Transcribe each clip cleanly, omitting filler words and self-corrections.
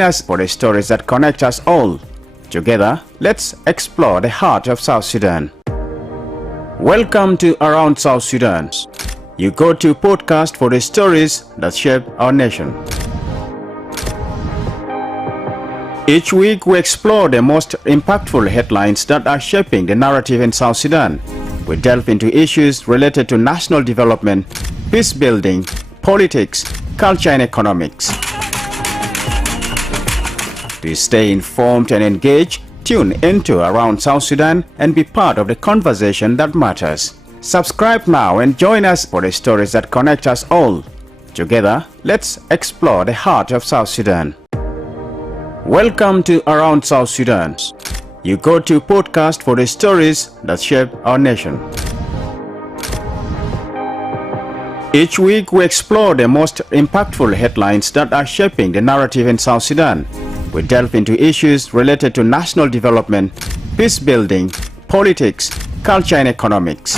us for the stories that connect us all. Together, let's explore the heart of South Sudan. Welcome to Around South Sudan. You go to podcast for the stories that shape our nation. Each week we explore the most impactful headlines that are shaping the narrative in South Sudan. We delve into issues related to national development, peace building, politics, culture and economics. To stay informed and engaged, tune into Around South Sudan and be part of the conversation that matters. Subscribe now and join us for the stories that connect us all. Together, let's explore the heart of South Sudan. Welcome to Around South Sudan. You go to podcast for the stories that shape our nation. Each week we explore the most impactful headlines that are shaping the narrative in South Sudan. We delve into issues related to national development, peace building, politics, culture and economics.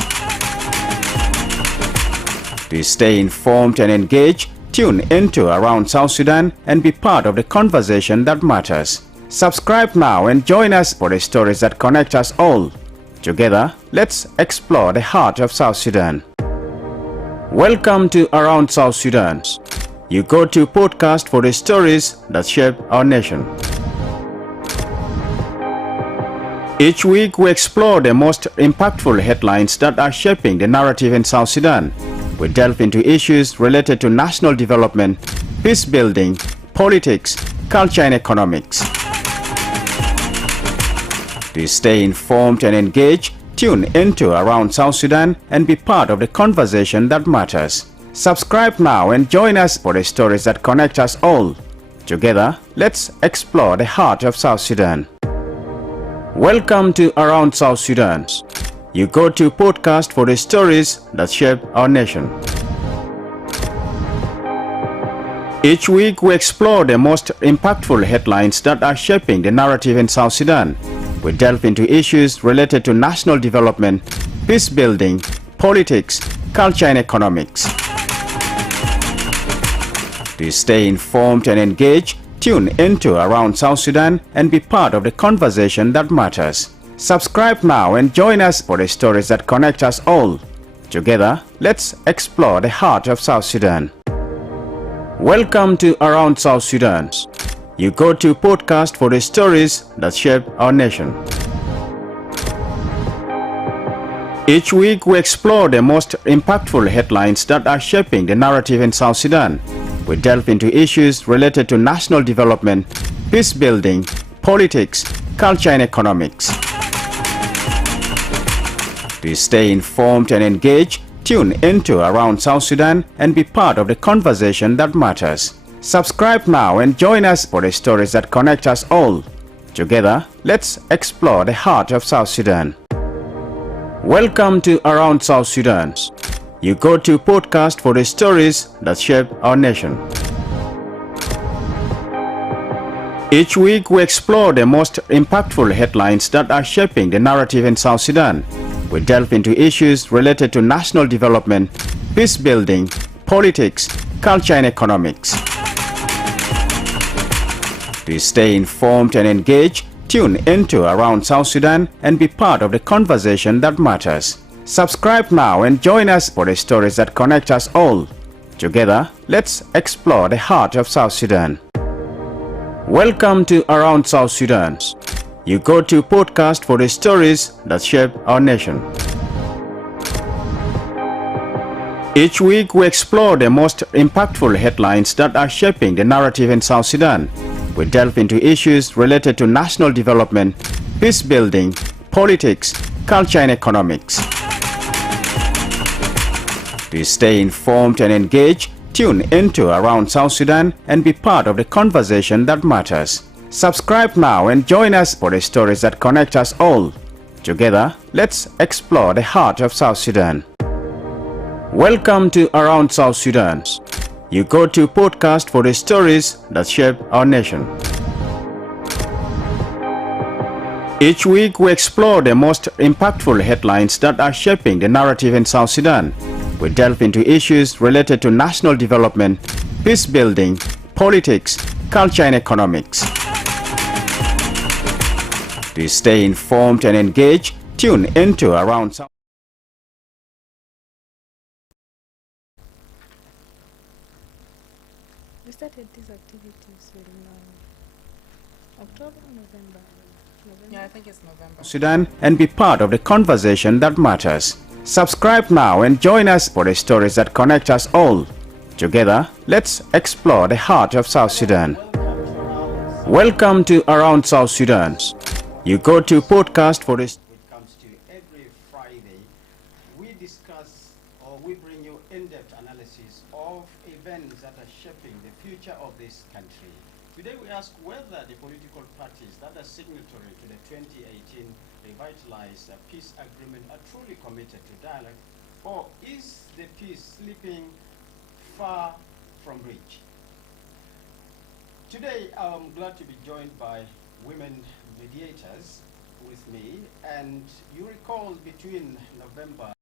To stay informed and engaged, tune into Around South Sudan and be part of the conversation that matters. Subscribe now and join us for the stories that connect us all. Together, let's explore the heart of South Sudan. Welcome to Around South Sudan. You go to podcast for the stories that shape our nation. Each week we explore the most impactful headlines that are shaping the narrative in South Sudan. We delve into issues related to national development, peace building, politics, culture and economics. To stay informed and engaged, tune into Around South Sudan and be part of the conversation that matters. Subscribe now and join us for the stories that connect us all. Together, let's explore the heart of South Sudan. Welcome to Around South Sudan. You go to podcast for the stories that shape our nation. Each week we explore the most impactful headlines that are shaping the narrative in South Sudan. We delve into issues related to national development, peace building, politics, culture and economics. To stay informed and engaged, tune into Around South Sudan and be part of the conversation that matters. Subscribe now and join us for the stories that connect us all. Together, let's explore the heart of South Sudan. Welcome to Around South Sudan. You go to podcast for the stories that shape our nation. Each week we explore the most impactful headlines that are shaping the narrative in South Sudan. We delve into issues related to national development, peace building, politics, culture and economics. To stay informed and engaged, tune into Around South Sudan and be part of the conversation that matters. Subscribe now and join us for the stories that connect us all. Together, let's explore the heart of South Sudan. Welcome to Around South Sudan. You go to podcast for the stories that shape our nation. Each week we explore the most impactful headlines that are shaping the narrative in South Sudan. We delve into issues related to national development, peace building, politics, culture and economics. To stay informed and engaged, tune into Around South Sudan and be part of the conversation that matters. Subscribe now and join us for the stories that connect us all. Together, let's explore the heart of South Sudan. Welcome to Around South Sudan. You go to podcast for the stories that shape our nation. Each week we explore the most impactful headlines that are shaping the narrative in South Sudan. We delve into issues related to national development, peace building, politics, culture and economics. To stay informed and engaged, tune into Around South Sudan and be part of the conversation that matters. Subscribe now and join us for the stories that connect us all. Together, let's explore the heart of South Sudan. Welcome to Around South Sudan. You go to podcast for the stories that shape our nation. Each week we explore the most impactful headlines that are shaping the narrative in South Sudan. We delve into issues related to national development, peace building, politics, culture and economics. To stay informed and engaged, tune into Around South. We started these activities in October, November. Yeah, I think it's November. Sudan and be part of the conversation that matters. Subscribe now and join us for the stories that connect us all. Together, let's explore the heart of South Sudan. Welcome to Around South Sudan. You go to podcast for this. Which comes to every Friday, we discuss or we bring you in-depth analysis of events that are shaping the future of this country. Today we ask whether the political parties that are signatory to the 2018 revitalized peace agreement are truly committed to dialogue, or is the peace slipping far from reach? Today I'm glad to be joined by women mediators with me, and you recall between November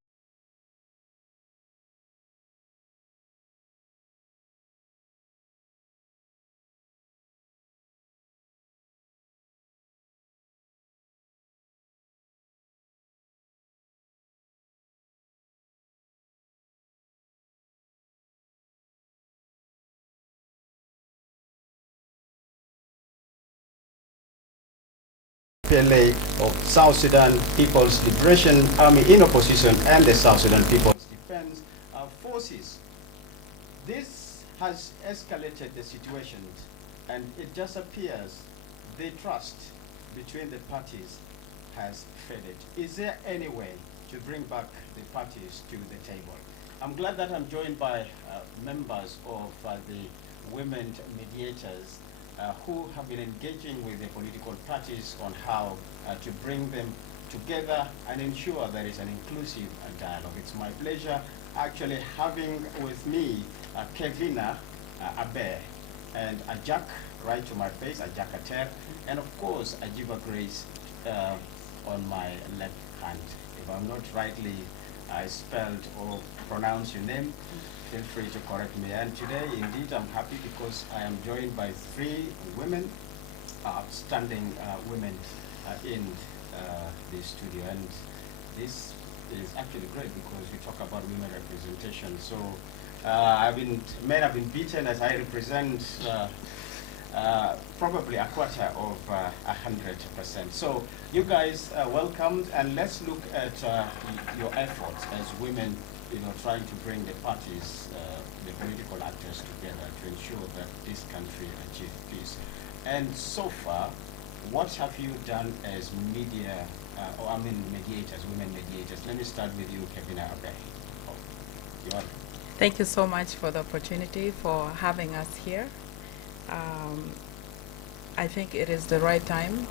PLA of South Sudan People's Liberation Army in opposition and the South Sudan People's Defense Forces. This has escalated the situation, and it just appears the trust between the parties has faded. Is there any way to bring back the parties to the table? I'm glad that I'm joined by members of the women mediators who have been engaging with the political parties on how to bring them together and ensure there is an inclusive dialogue. It's my pleasure actually having with me Kevina Abe and Ajak, right to my face, Ajak Ater, and of course Ajiba Grace on my left hand. If I'm not rightly spelled or pronounced your name, feel free to correct me. And today, indeed, I'm happy because I am joined by three women, outstanding women in the studio. And this is actually great because we talk about women representation. So men have been beaten as I represent probably a quarter of 100%. So you guys welcomed, and let's look at your efforts as women, trying to bring the parties, the political actors together to ensure that this country achieves peace. And so far, what have you done as mediators, women mediators? Let me start with you, Kevina Abe. Thank you so much for the opportunity for having us here. I think it is the right time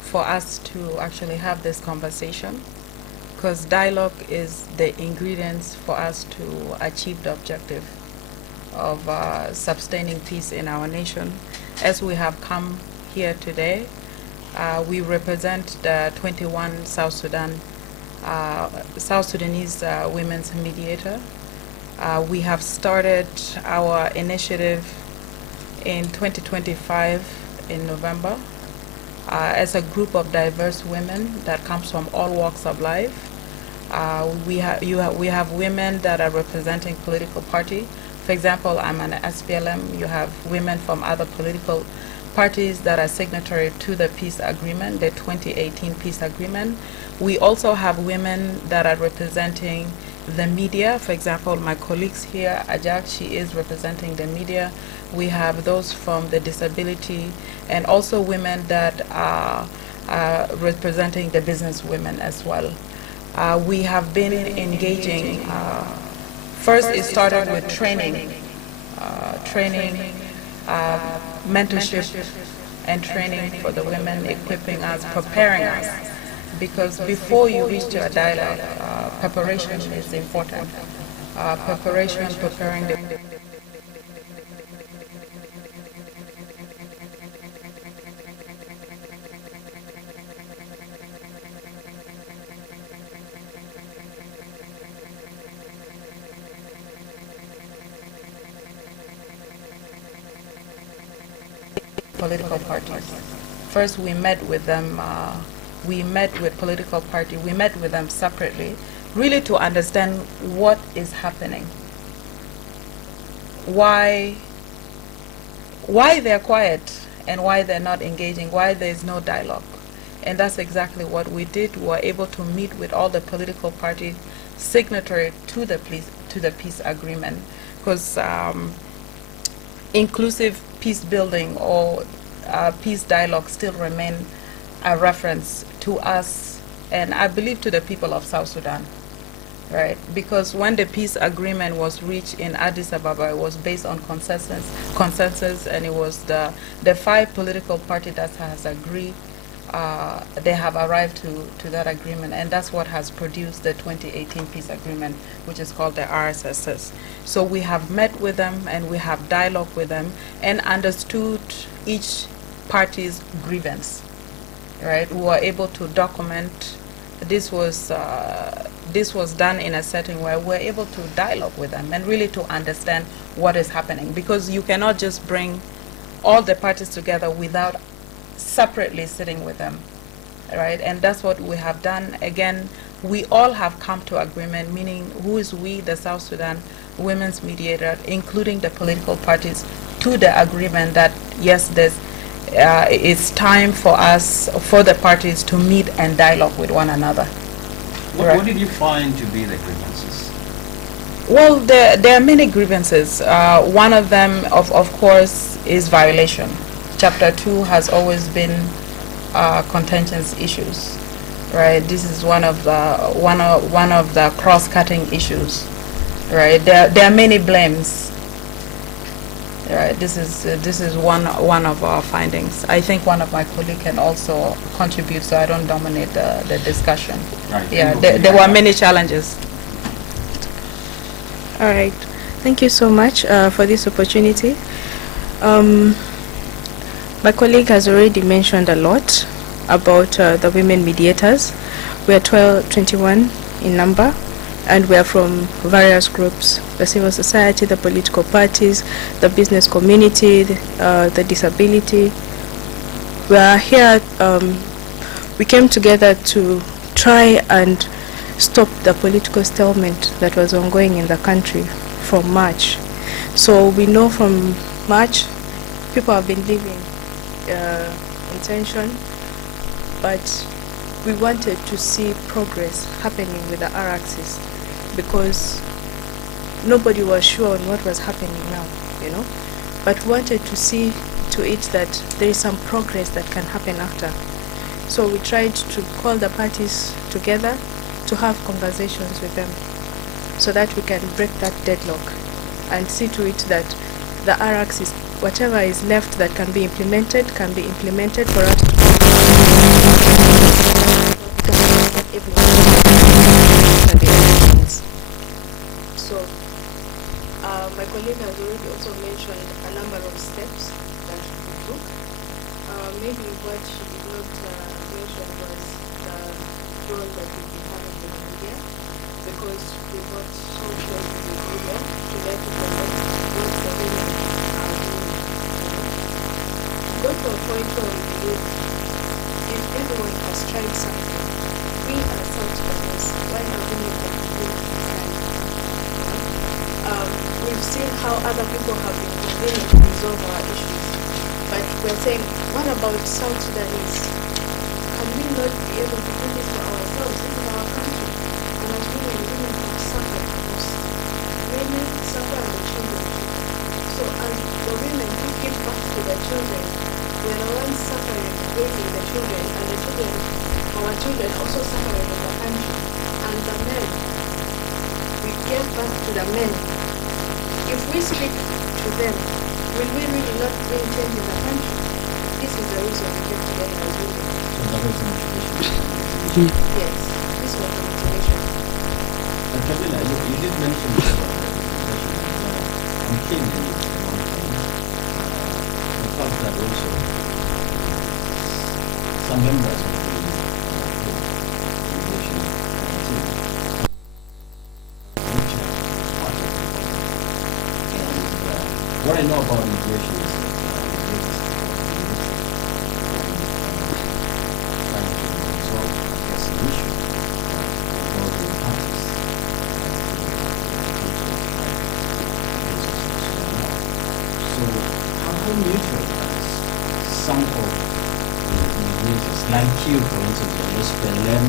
for us to actually have this conversation, because dialogue is the ingredients for us to achieve the objective of sustaining peace in our nation. As we have come here today, we represent the 21 South Sudanese women's mediator. We have started our initiative in 2025 in November as a group of diverse women that comes from all walks of life. We have women that are representing political party. For example, I'm an SPLM. You have women from other political parties that are signatory to the peace agreement, the 2018 peace agreement. We also have women that are representing the media. For example, my colleagues here, Ajak, she is representing the media. We have those from the disability, and also women that are representing the business women as well. We have been engaging. First, it started with training, mentorship, and training for the women, equipping us, preparing us. Because before you reach to a dialogue, preparation is important. Preparing the political parties. First, we met with them. We met with political party. We met with them separately, really to understand what is happening. Why they're quiet and why they're not engaging, why there's no dialogue. And that's exactly what we did. We were able to meet with all the political parties signatory to the peace agreement, because inclusive peace building or peace dialogue still remain a reference to us and I believe to the people of South Sudan. Right, because when the peace agreement was reached in Addis Ababa, it was based on consensus, and it was the 5 political parties that has agreed. They have arrived to that agreement, and that's what has produced the 2018 peace agreement, which is called the RSSS. So we have met with them, and we have dialogue with them, and understood each party's grievance. Right, we were able to document. This was done in a setting where we're able to dialogue with them and really to understand what is happening, because you cannot just bring all the parties together without separately sitting with them, right? And that's what we have done. Again, we all have come to agreement, meaning who is we, the South Sudan Women's Mediator, including the political parties, to the agreement that yes, it's time for us, for the parties to meet and dialogue with one another. What did you find to be the grievances? Well, there are many grievances. One of them, of course, is violation. Chapter 2 has always been contentious issues, right? This is one of the cross-cutting issues, right? There are many blames. Right. This is one of our findings. I think one of my colleagues can also contribute, so I don't dominate the discussion. Right. Yeah, there were many challenges. All right. Thank you so much for this opportunity. My colleague has already mentioned a lot about the women mediators. We are 21 in number, and we are from various groups: the civil society, the political parties, the business community, the disability. We are here, we came together to try and stop the political stalemate that was ongoing in the country from March. So we know from March, people have been living in tension, but we wanted to see progress happening with the R-axis, because nobody was sure on what was happening now, but wanted to see to it that there is some progress that can happen after. So we tried to call the parties together to have conversations with them so that we can break that deadlock and see to it that the R-axis, whatever is left that can be implemented for us to So my colleague has already also mentioned a number of steps that we took. Maybe what she did not mention was the role that we've been having in India, because we worked so closely with India to let people know what the women are doing. We got to a point where we believe if everyone has tried something, we are South Sudanese, why are we not doing it? We've seen how other people have been convening to resolve our issues, but we're saying, what about South Sudanese? Can we not be able to do this for ourselves in our country? And as women have suffered the most. Women suffer and the children too. So as the women who give back to the children, we're the ones suffering, raising the children, and the children, our children also suffering in the country. And the men, we give back to the men. If we speak to them, will we really not bring change in the country? This is the reason we came together as women. So that was the motivation. Yes, this was the motivation. And Camilla, you did mention about the motivation. I'm keen in one thing. The fact that also some members of the organization team, which are part of the what I know about immigration is that some of the mediators, like you, for instance, the SPLM,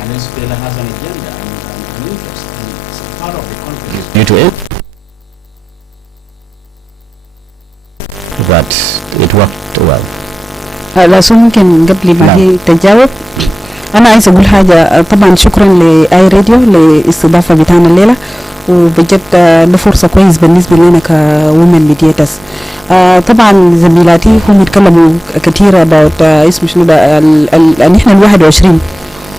and SPLM has an agenda and an interest, and it's a part of the conflict due to it. But it worked well. لا سو ممكن قبل ما هي تجاوب أنا عايز أقول حاجة. طبعا شكرا لأي راديو لاستضافة بتاعنا الليلة، وبجد ده فرصة كويس بالنسبة لنا كومن ميدياتس. طبعا زميلاتي هم يتكلموا كثير about اسمه شنو ده نحن ال21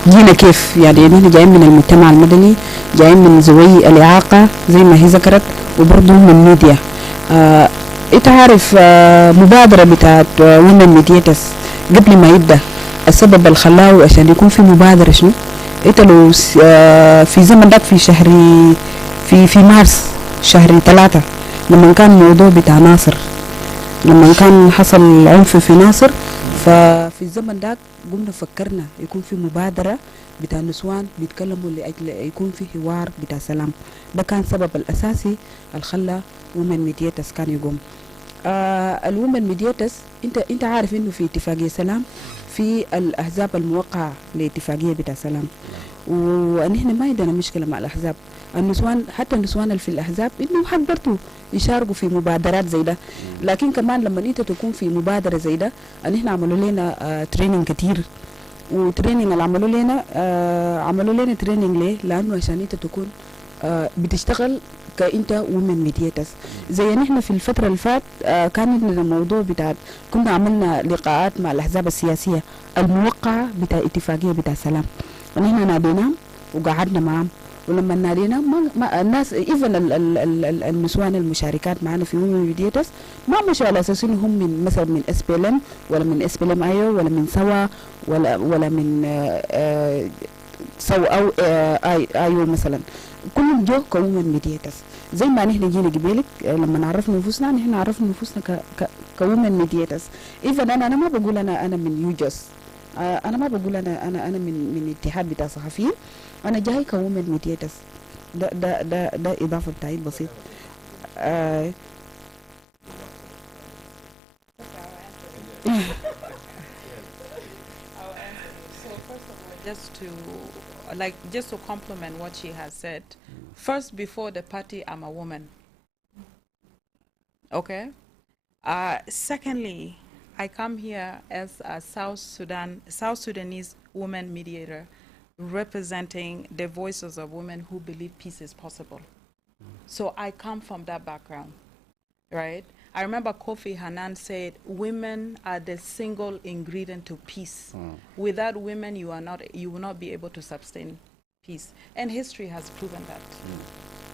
جينا كيف، يعني نحن جايين من المجتمع المدني، جايين من ذوي الإعاقة زي ما هي ذكرت، وبرضه من ميديا. انت عارف مبادرة بتاعت ومن ميدياتس قبل ما يبدأ السبب الخلاه عشان يكون في مبادرة شنو؟ انت لو في زمن ده في شهر في مارس شهر 3 لما كان الموضوع بتاع ناصر، لما كان حصل عنف في ناصر، ففي الزمن ده قمنا فكرنا يكون في مبادرة بتاع النسوان بيتكلموا لأجل يكون في حوار بتاع سلام. ده كان سبب الأساسي الخلى ومن ميدياتس كان يقوم. الومن ميدياتس انت عارف انه في اتفاقية سلام في الأحزاب الموقعة لاتفاقية بتاع سلام، ونحن ما عندنا مشكلة مع الأحزاب. النسوان حتى النسوان اللي في الأحزاب إنه حق برضو يشاركوا في مبادرات زي ده، لكن كمان لما أنت تكون في مبادرة زي ده نحن عملوا لنا تريننج كتير، وتريننج اللي عملوا لنا تريننج ليه؟ لأنه عشان أنت تكون بتشتغل كأنت ومن ميدياتس. زي نحن في الفترة اللي فات كان عندنا الموضوع بتاع كنا عملنا لقاءات مع الأحزاب السياسية الموقعة بتاع اتفاقية بتاع سلام، ونحن ناديناهم وقعدنا معهم، ولما ناديناهم ما الناس ايفن النسوان المشاركات معنا في ومن ميدياتس ما مشوا على اساس انهم من مثلا من SPLM ولا من SPLM ايو ولا من سوا ولا من سوا او ايو مثلا، كلهم جو كومن ميدياتس. زي ما نحن جينا قبلك لما نعرفنا نفوسنا نحن عرفنا نفوسنا كومن ميدياتس. ايفن انا ما بقول انا من يوجس، انا ما بقول انا من اتحاد بتاع صحفيين، انا جاي كومن ميدياتس. ده اضافه بتاعي بسيط. Just to complement what she has said, first, before the party, I'm a woman. Okay? Secondly, I come here as a South Sudanese woman mediator, representing the voices of women who believe peace is possible. So I come from that background, right? I remember Kofi Annan said, women are the single ingredient to peace. Without women, you will not be able to sustain peace. And history has proven that.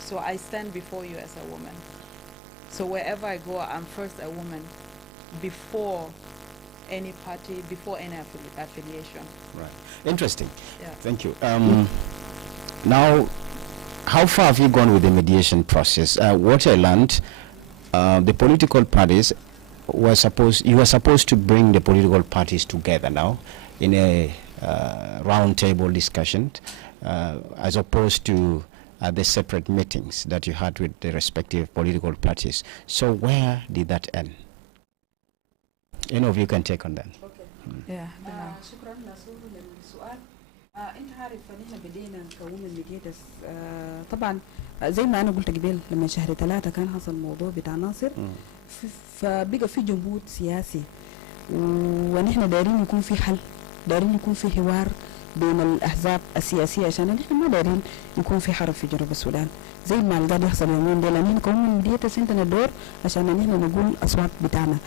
So I stand before you as a woman. So wherever I go, I'm first a woman before any party, before any affiliation. Right. Interesting. Yeah. Thank you. Now, how far have you gone with the mediation process? What I learned, the political parties you were supposed to bring the political parties together now in a round table discussion, as opposed to the separate meetings that you had with the respective political parties. So where did that end? Any of you can take on that. Okay. Yeah. شكرا نصور للسؤال. انت عارف نحن بدينا كومن ميدياتس طبعا زي ما انا قلت قبل لما شهر 3 كان حصل الموضوع بتاع ناصر، فبقى في جمهور سياسي، ونحن دايرين يكون في حل، دايرين يكون في حوار بين الاحزاب السياسيه، عشان نحن ما دايرين يكون في حرب في جنوب السودان زي ما اللي قاعد يحصل اليومين دول. نحن كومن ميدياتس عندنا دور عشان نحن نقول اصوات بتاعنا.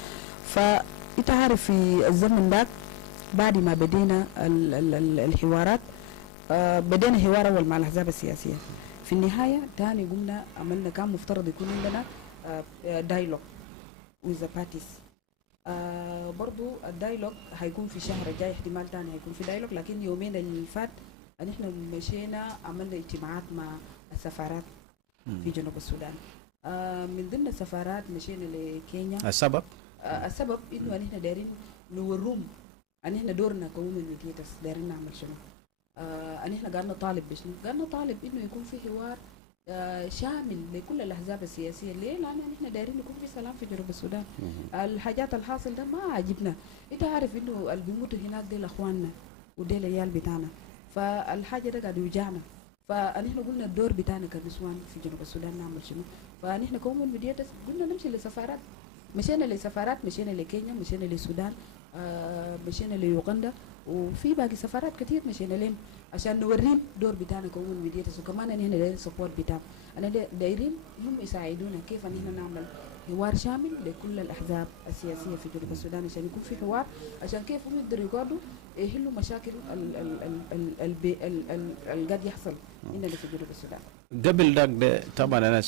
فانت عارف في الزمن ده بعد ما بدينا الحوارات بدينا حوار اول مع الاحزاب السياسيه، في النهايه تاني قمنا عملنا كان مفترض يكون عندنا دايلوج with the parties. برضو الدايلوج هيكون في الشهر الجاي، احتمال تاني هيكون في دايلوج، لكن يومين اللي فات نحن مشينا عملنا اجتماعات مع السفارات في جنوب السودان. من ضمن السفارات مشينا لكينيا. السبب انه نحن دايرين نوروم ان احنا دورنا كومن ميدياتس دايرين نعمل شنو. ان احنا قالنا طالب بشنو؟ قالنا طالب انه يكون في حوار شامل لكل الأحزاب السياسية. ليه؟ لأن إحنا دايرين يكون في سلام في جنوب السودان. الحاجات الحاصل ده ما عجبنا. أنت عارف إنه اللي بيموتوا هناك ديل أخواننا وديل العيال بتاعنا، فالحاجة ده قاعد يوجعنا. فنحن قلنا الدور بتاعنا كنسوان في جنوب السودان نعمل شنو؟ فنحن كومن ميدياتس قلنا نمشي لسفارات. مشينا لسفارات، مشينا لكينيا، مشينا للسودان، مشينا ليوغندا، وفي باقي سفارات كتير مشينا لهم عشان نوريهم دور بتاعنا كومن ميدياتس. وكمان ان احنا دايرين سبورت بتاعهم، انا دايرين هم يساعدونا كيف ان احنا نعمل حوار شامل لكل الاحزاب السياسيه في جنوب السودان، عشان يكون في حوار، عشان كيف هم يقدروا يقعدوا يحلوا مشاكل اللي قاعد يحصل هنا في جنوب السودان. قبل ده طبعا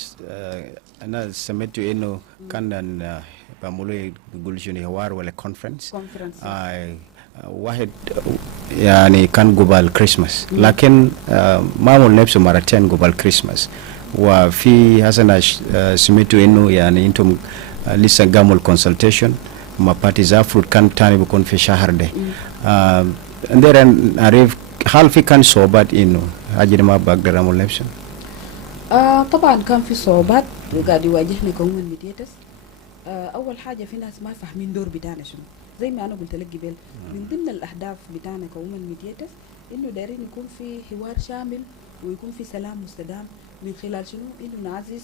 انا سمعت انه كان بعملوا يقولوا شنو حوار ولا كونفرنس واحد يعني كان قبل كريسماس، لكن معمول نفسه مرتين قبل كريسماس. وفي حسنا سمعت انه يعني انتم لسه قاموا الكونسلتيشن مع بارتيز افرود كان تاني بيكون في شهر ده. عندنا نعرف هل في كان صعوبات انه حاجه ما بقدر اعمل نفسه؟ طبعا كان في صعوبات قاعد يواجهنا كومن ميدياتس. اول حاجه في ناس ما فاهمين دور بتاعنا شنو. زي ما انا قلت لك قبل، من ضمن الاهداف بتاعنا كومن ميدياتس انه دايرين يكون في حوار شامل ويكون في سلام مستدام، من خلال شنو؟ انه نعزز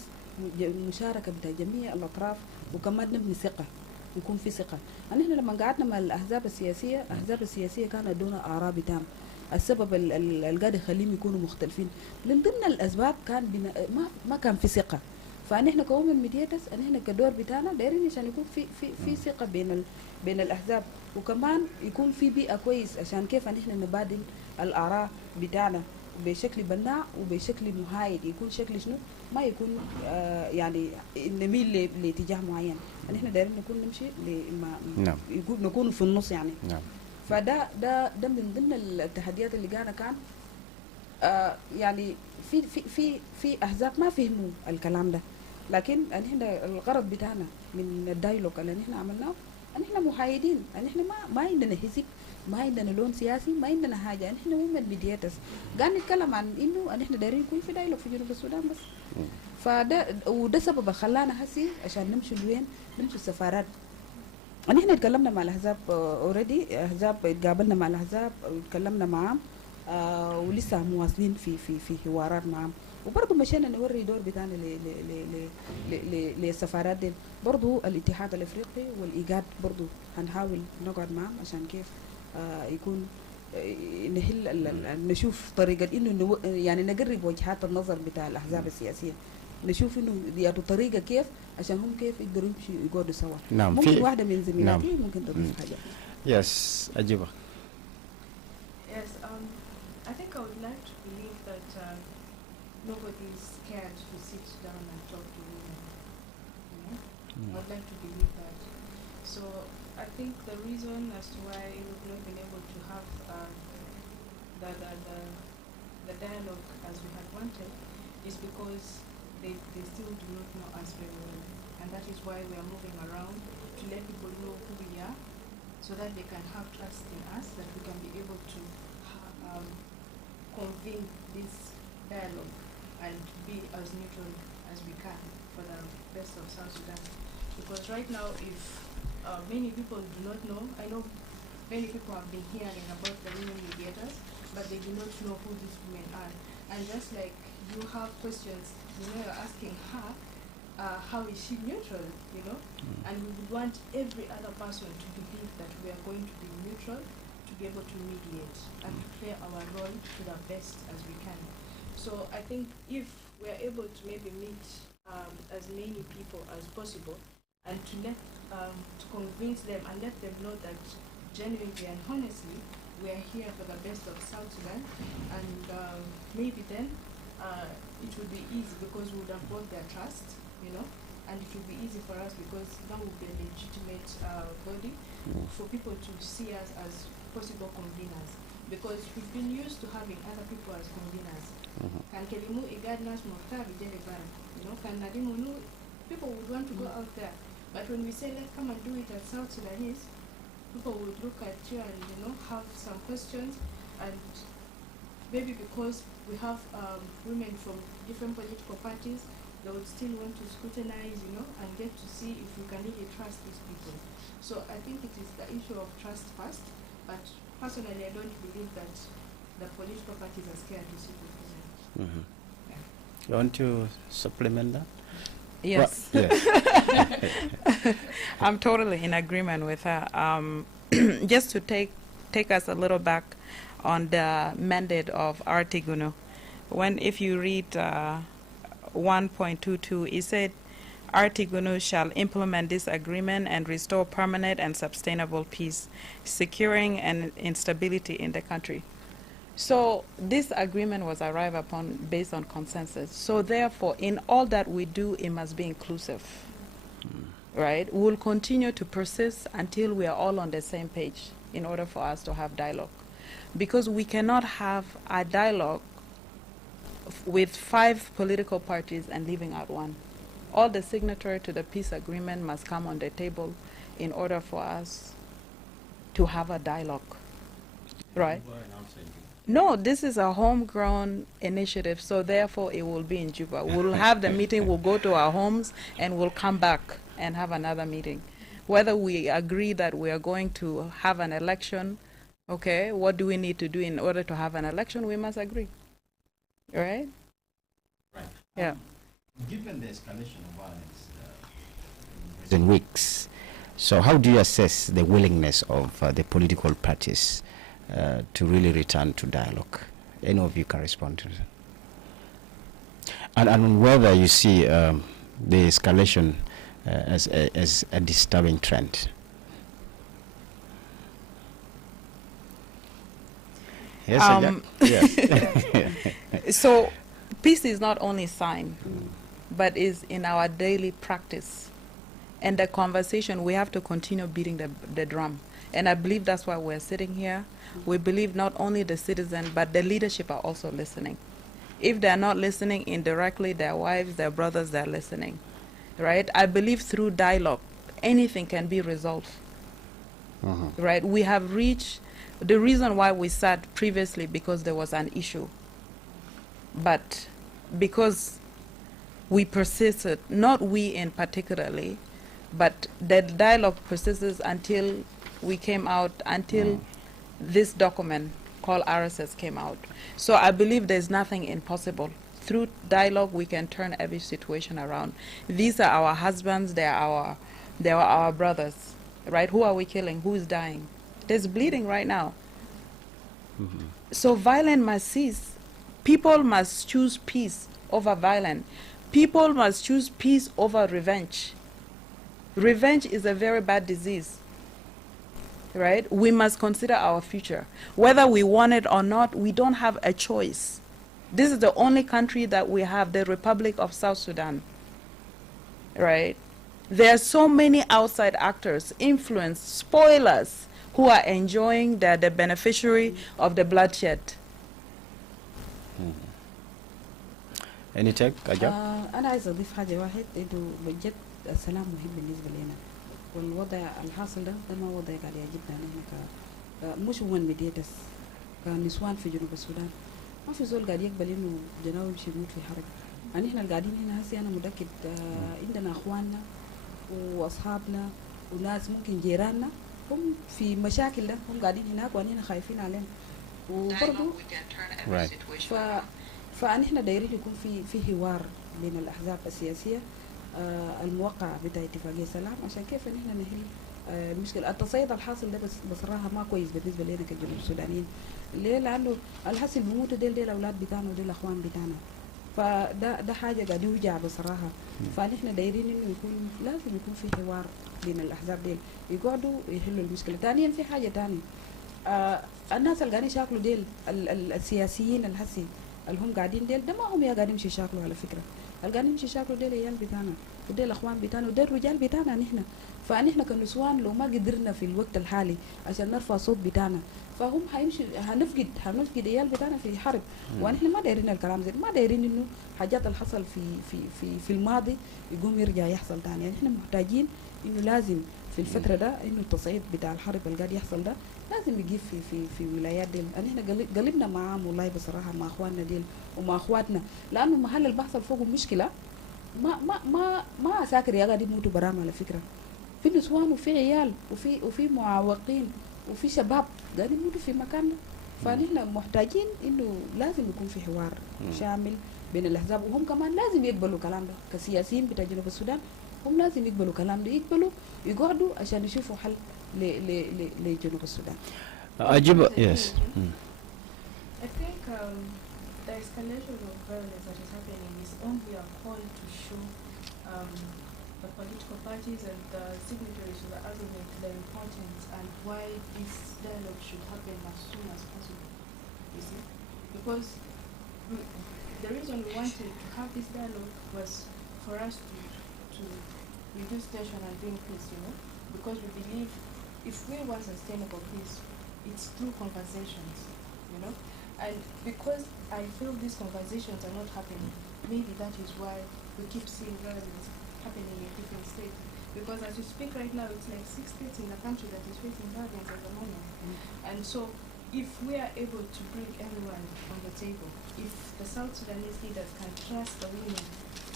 المشاركه بتاع جميع الاطراف، وكمان نبني ثقه، يكون في ثقه. نحن لما قعدنا مع الاحزاب السياسيه، الاحزاب السياسيه كانت دون اراء بتام. السبب اللي قاعد يخليهم يكونوا مختلفين من ضمن الاسباب كان ما كان في ثقه. فنحن كومن ميدياتس نحن كدور بتاعنا دايرين عشان يكون في ثقه بين الاحزاب، وكمان يكون في بيئه كويس عشان كيف نحن نبادل الاراء بتاعنا بشكل بناء وبشكل محايد. يكون شكل شنو؟ ما يكون يعني نميل لاتجاه معين. نحن دايرين نكون نمشي نعم. نكون في النص يعني. نعم. ده من ضمن التحديات اللي جانا كان يعني في احزاب ما فهموا الكلام ده. لكن احنا الغرض بتاعنا من الدايلوج اللي احنا عملناه ان احنا محايدين، ان احنا ما عندنا حزب، ما عندنا لون سياسي، ما عندنا حاجه. احنا ومن ميدياتس قاعد نتكلم عن انه ان احنا دايرين يكون في دايلوج في جنوب السودان بس. وده سبب خلانا هسي عشان نمشي لوين؟ نمشي السفارات. احنا اتكلمنا مع الاحزاب اوريدي، احزاب اتقابلنا مع الاحزاب واتكلمنا معاهم، ولسه مواصلين في حوارات معاهم. وبرضه مشينا نوري دور بتاعنا للسفارات دي. برضه الاتحاد الافريقي والايجاد برضه هنحاول نقعد معاهم عشان كيف يكون نحل نشوف طريقه انه يعني نقرب وجهات النظر بتاع الاحزاب السياسيه، نشوف انه يعطوا طريقه كيف عشان هم كيف يقدروا يمشوا يقعدوا سوا. نعم. ممكن واحده من زميلاتي ممكن تضيف حاجه. يس أجيبك. Yes, I think I would like to believe that nobody is scared to sit down and talk to women. You know? I would like to believe that. So I think the reason as to why we've not been able to have the dialogue as we had wanted is because they still do not know us very well. And that is why we are moving around to let people know who we are, so that they can have trust in us, that we can be able to convene this dialogue and be as neutral as we can for the best of South Sudan. Because right now, if many people do not know, I know many people have been hearing about the women mediators, but they do not know who these women are. And just like you have questions, you know, you're asking her, how is she neutral, you know? And we would want every other person to believe that we are going to be neutral, to be able to mediate and to play our role to the best as we can. So I think if we are able to maybe meet as many people as possible and to to convince them and let them know that genuinely and honestly we are here for the best of South Sudan, and maybe then it would be easy because we would have bought their trust, you know, and it would be easy for us because that would be a legitimate body for people to see us as possible conveners, because we've been used to having other people as conveners. Can Kelimu Igadnas Mohtar Bara, you know, can Nadimunu, people would want to go out there. But when we say let's come and do it at South Sudanese, people would look at you and, you know, have some questions, and maybe because we have women from different political parties, they would still want to scrutinize, and get to see if we can really trust these people. So I think it is the issue of trust first, but personally I don't believe that the political parties are scared to sit with women. Mm-hmm. You want to supplement that? Yes. Yes. I'm totally in agreement with her. Just to take us a little back on the mandate of Artigunu. If you read 1.22, it said, Artigunu shall implement this agreement and restore permanent and sustainable peace, securing and instability in the country. So this agreement was arrived upon based on consensus. So therefore, in all that we do, it must be inclusive, right? We'll continue to persist until we are all on the same page in order for us to have dialogue. Because we cannot have a dialogue with 5 political parties and leaving out one. All the signatory to the peace agreement must come on the table in order for us to have a dialogue, right? No, this is a homegrown initiative, so therefore it will be in Juba. We'll have the meeting, we'll go to our homes, and we'll come back and have another meeting. Whether we agree that we are going to have an election, okay, what do we need to do in order to have an election? We must agree, right? Right. Yeah. Given the escalation of violence in recent weeks, so how do you assess the willingness of the political parties to really return to dialogue? Any of you can respond to that. And whether you see the escalation as a disturbing trend. Yes, yes. So peace is not only signed, but is in our daily practice. And the conversation, we have to continue beating the drum. And I believe that's why we're sitting here. We believe not only the citizen, but the leadership are also listening. If they're not listening indirectly, their wives, their brothers, they're listening, right? I believe through dialogue, anything can be resolved, right? We have reached the reason why we sat previously because there was an issue. But because we persisted, not we in particularly, but the dialogue persists until we came out, until this document called RSS came out. So I believe there's nothing impossible. Through dialogue, we can turn every situation around. These are our husbands, they are our brothers, right? Who are we killing? Who is dying? There's bleeding right now. So violence must cease. People must choose peace over violence. People must choose peace over revenge. Revenge is a very bad disease, right? We must consider our future. Whether we want it or not, we don't have a choice. This is the only country that we have, the Republic of South Sudan, right? There are so many outside actors, influence, spoilers, who are enjoying, they're the beneficiary of the bloodshed. Any take, Ajab? أنا عايز أضيف حاجة واحد إنه بجد السلام مهم بالنسبة لنا والوضع الحاصل ده ما وضع قاعد يعجبنا نحن مش هو الميديتس كنسوان في جنوب السودان ما في زول قاعد يقبل إنه جناوي يمشي يموت في حرب. يعني إحنا القاعدين هنا هسي أنا متأكد عندنا أخواننا وأصحابنا وناس ممكن جيراننا هم في مشاكل ده هم قاعدين هناك وأننا خايفين عليهم وبرضو فنحن دايرين يكون في حوار بين الأحزاب السياسية الموقع بتاع اتفاقية سلام عشان كيف نحن نحل المشكلة. التصعيد الحاصل ده بصراحة ما كويس بالنسبة لنا كجنوب السودانيين. ليه؟ لأنه الحاصل بيموتوا ديل أولاد بتاعنا وديل أخوان بتاعنا. فده حاجة قاعد يوجع بصراحة. فنحن دايرين إنه يكون لازم يكون في حوار بين الأحزاب ديل يقعدوا يحلوا المشكلة. ثانيا في حاجة ثانية الناس اللي قاعدين يشاكلوا ديل السياسيين الحسي اللي هم قاعدين ديل ده ما هم قاعدين يمشي يشاكلوا على فكرة. اللي قاعدين يمشي يشاكلوا ديل عيال بتاعنا وديل اخوان بتاعنا وديل رجال بتاعنا نحن. فنحن كنسوان لو ما قدرنا في الوقت الحالي عشان نرفع صوت بتاعنا فهم هيمشي هنفقد عيال بتاعنا في حرب. ونحن ما دايرين الكلام زي ما دايرين انه حاجات اللي حصل في الماضي يقوم يرجع يحصل ثاني. يعني نحن محتاجين انه لازم في الفترة ده إنه التصعيد بتاع الحرب اللي قاعد يحصل ده لازم يجيب في ولايات ديل. احنا قلبنا معاهم والله بصراحة مع اخواننا ديل ومع اخواتنا، لأنه محل اللي بيحصل فوقهم مشكلة. ما عساكر يا قاعد يموتوا برام على فكرة، في نسوان وفي عيال وفي معوقين وفي شباب قاعد يموتوا في مكاننا. فنحن محتاجين انه لازم يكون في حوار شامل بين الاحزاب، وهم كمان لازم يقبلوا كلام ده كسياسيين بتاع جنوب السودان. هم لازم يقبلوا كلام ده، يقبلوا يقعدوا عشان يشوفوا حل لجنوب السودان. أجيب yes. I think the escalation of violence that is happening is only a call to show the political parties and the signatories to the agreement the importance and why this dialogue should happen as soon as possible. You see, because the reason we wanted to have this dialogue was for us to reduce tension and bring peace. You know, because we believe if we want sustainable peace, it's through conversations. You know. And because I feel these conversations are not happening, maybe that is why we keep seeing violence happening in different states. Because as we speak right now, it's like 6 states in the country that is facing violence at the moment. And so if we are able to bring everyone on the table, if the South Sudanese leaders can trust the women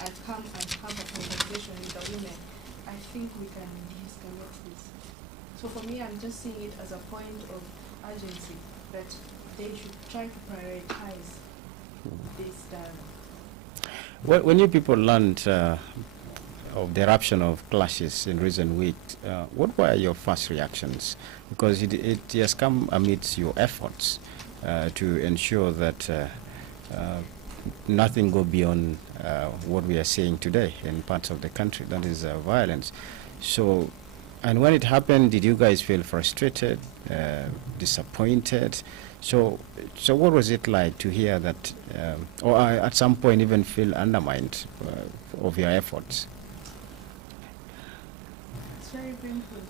and come and have a conversation with the women, I think we can de-escalate this. So for me, I'm just seeing it as a point of urgency that they should try to prioritize this dialogue. When you people learned of the eruption of clashes in recent weeks, what were your first reactions? Because it has come amidst your efforts to ensure that nothing go beyond what we are seeing today in parts of the country, that is violence. So, and when it happened, did you guys feel frustrated, disappointed? So what was it like to hear that, or at some point even feel undermined of your efforts? It's very painful.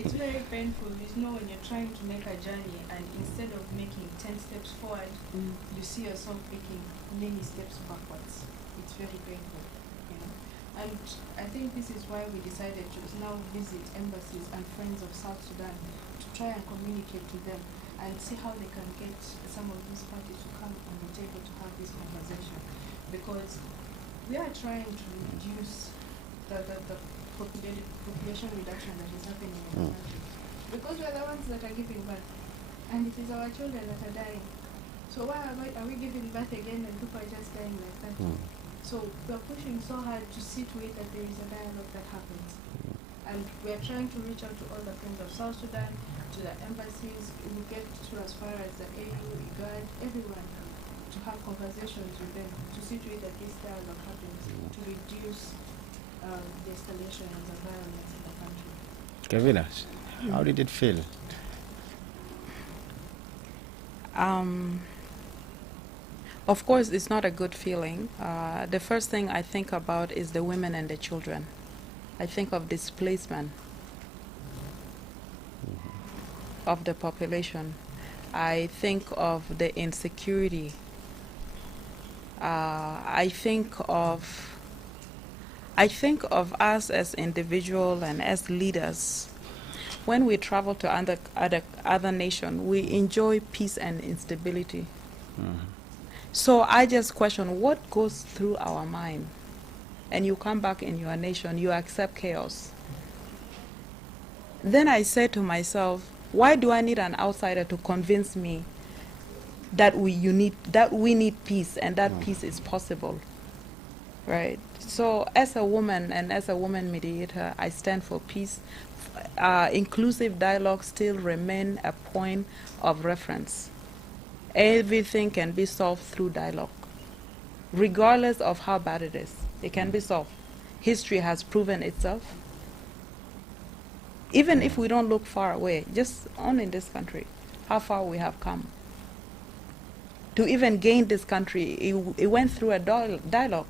It's very painful. You know, when you're trying to make a journey and instead of making 10 steps forward, you see yourself taking many steps backwards. It's very painful, you know. And I think this is why we decided to now visit embassies and friends of South Sudan to try and communicate to them and see how they can get some of these parties to come on the table to have this conversation. Because we are trying to reduce the population reduction that is happening in the country. Because we are the ones that are giving birth. And it is our children that are dying. So why are we giving birth again and people are just dying like that? So we are pushing so hard to see to it that there is a dialogue that happens. And we are trying to reach out to all the friends of South Sudan, to the embassies, we get to as far as the AU, IGAD, everyone, to have conversations with them, to see to it that this dialogue happens, to reduce the escalation and the violence in the country. Kavina, how did it feel? Of course, it's not a good feeling. The first thing I think about is the women and the children. I think of displacement of the population. I think of the insecurity. I think of us as individuals and as leaders. When we travel to other nations, we enjoy peace and instability. So I just question what goes through our mind. And you come back in your nation, you accept chaos. Then I said to myself, why do I need an outsider to convince me that we need peace and that peace is possible, right? So as a woman and as a woman mediator, I stand for peace. Inclusive dialogue still remain a point of reference. Everything can be solved through dialogue, regardless of how bad it is. It can be solved. History has proven itself. Even if we don't look far away, just only in this country, how far we have come. To even gain this country, it went through a dialogue.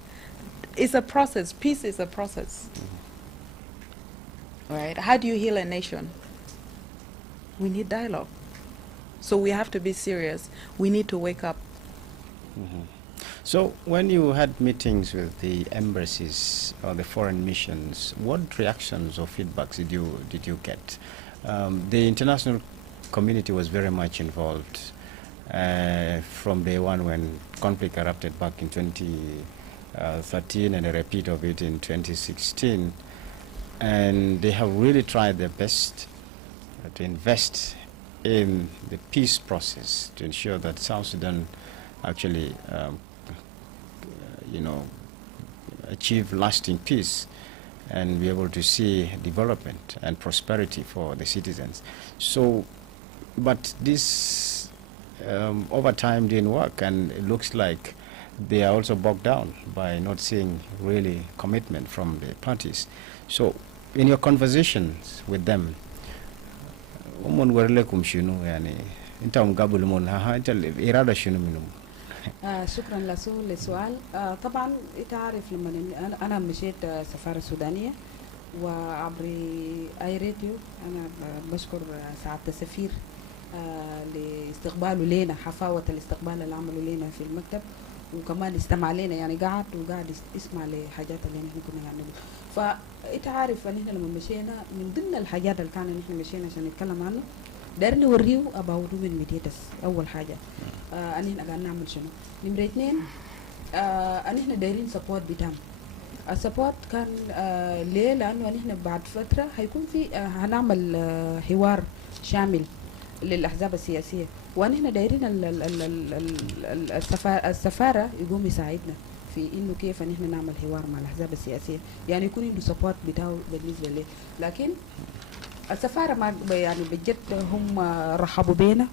It's a process. Peace is a process. Right? How do you heal a nation? We need dialogue. So we have to be serious. We need to wake up. So when you had meetings with the embassies or the foreign missions, what reactions or feedbacks did you get? The international community was very much involved from day one when conflict erupted back in 2013 and a repeat of it in 2016, and they have really tried their best to invest in the peace process to ensure that South Sudan actually achieve lasting peace and be able to see development and prosperity for the citizens. So, but this over time didn't work, and it looks like they are also bogged down by not seeing really commitment from the parties. So, in your conversations with them, شكرا للسؤال. طبعا انت عارف لما انا مشيت سفاره سودانيه وعبر اي راديو، انا بشكر سعاده السفير لاستقباله لنا، حفاوه الاستقبال اللي عملوا لنا في المكتب، وكمان استمع لنا، يعني قعد يسمع لحاجات اللي احنا كنا نعملها. فانت عارف ان احنا لما مشينا من ضمن الحاجات اللي كان احنا مشينا عشان نتكلم عنه، داير نوريه about women mediators. اول حاجه ان احنا قاعدين نعمل شنو. نمره 2 ان احنا دايرين سبورت بتاعنا. السبورت كان ليه؟ لانه احنا بعد فتره هيكون في هنعمل حوار شامل للاحزاب السياسيه، وان احنا دايرين السفاره يقوم يساعدنا في انه كيف ان احنا نعمل حوار مع الاحزاب السياسيه، يعني يكون عنده سبورت بتاعه بالنسبه ليه. لكن السفاره ما يعني بجد هم رحبوا بينا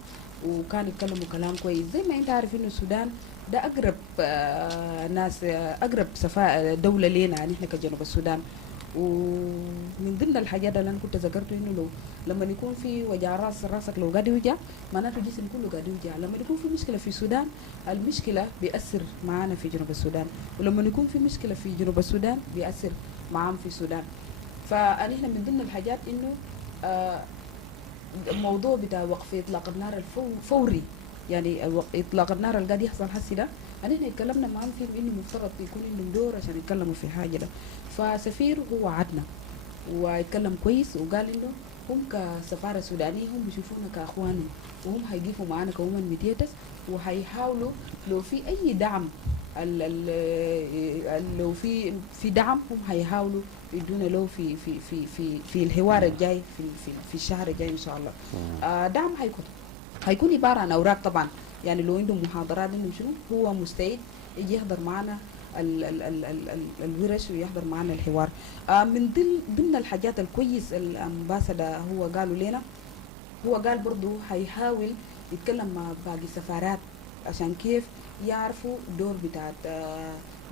وكانوا يتكلموا كلام كويس. زي ما انت عارف انه السودان ده اقرب ناس، اقرب دوله لينا يعني احنا كجنوب السودان. ومن ضمن الحاجات اللي انا كنت ذكرته انه لما يكون في وجع راسك لو قاعد يوجع معناته الجسم كله قاعد يوجع. لما يكون في مشكله في السودان المشكله بيأثر معانا في جنوب السودان، ولما يكون في مشكله في جنوب السودان بيأثر معاهم في السودان. فاحنا من ضمن الحاجات انه الموضوع بتاع وقف اطلاق النار الفوري، يعني اطلاق النار اللي قاعد يحصل هسي ده، احنا اتكلمنا معاهم فيه انه مفترض يكون عندهم دور عشان يتكلموا في حاجه ده. فسفير هو وعدنا ويتكلم كويس وقال انه هم كسفاره سودانيه هم بيشوفونا كاخوانهم، وهم هيقفوا معانا كومن ميديتس، وهيحاولوا لو في اي دعم لو في دعم هم هيحاولوا يدونا له في الحوار الجاي في الشهر الجاي ان شاء الله. دعم هيكون عباره عن اوراق طبعا، يعني لو عندهم محاضرات عندهم شنو هو مستعد يجي يحضر معنا الورش ويحضر معنا الحوار. من ضمن الحاجات الكويس الامباسادة هو قالوا لنا، هو قال برضو هيحاول يتكلم مع باقي السفارات عشان كيف يعرفوا دور بتاعت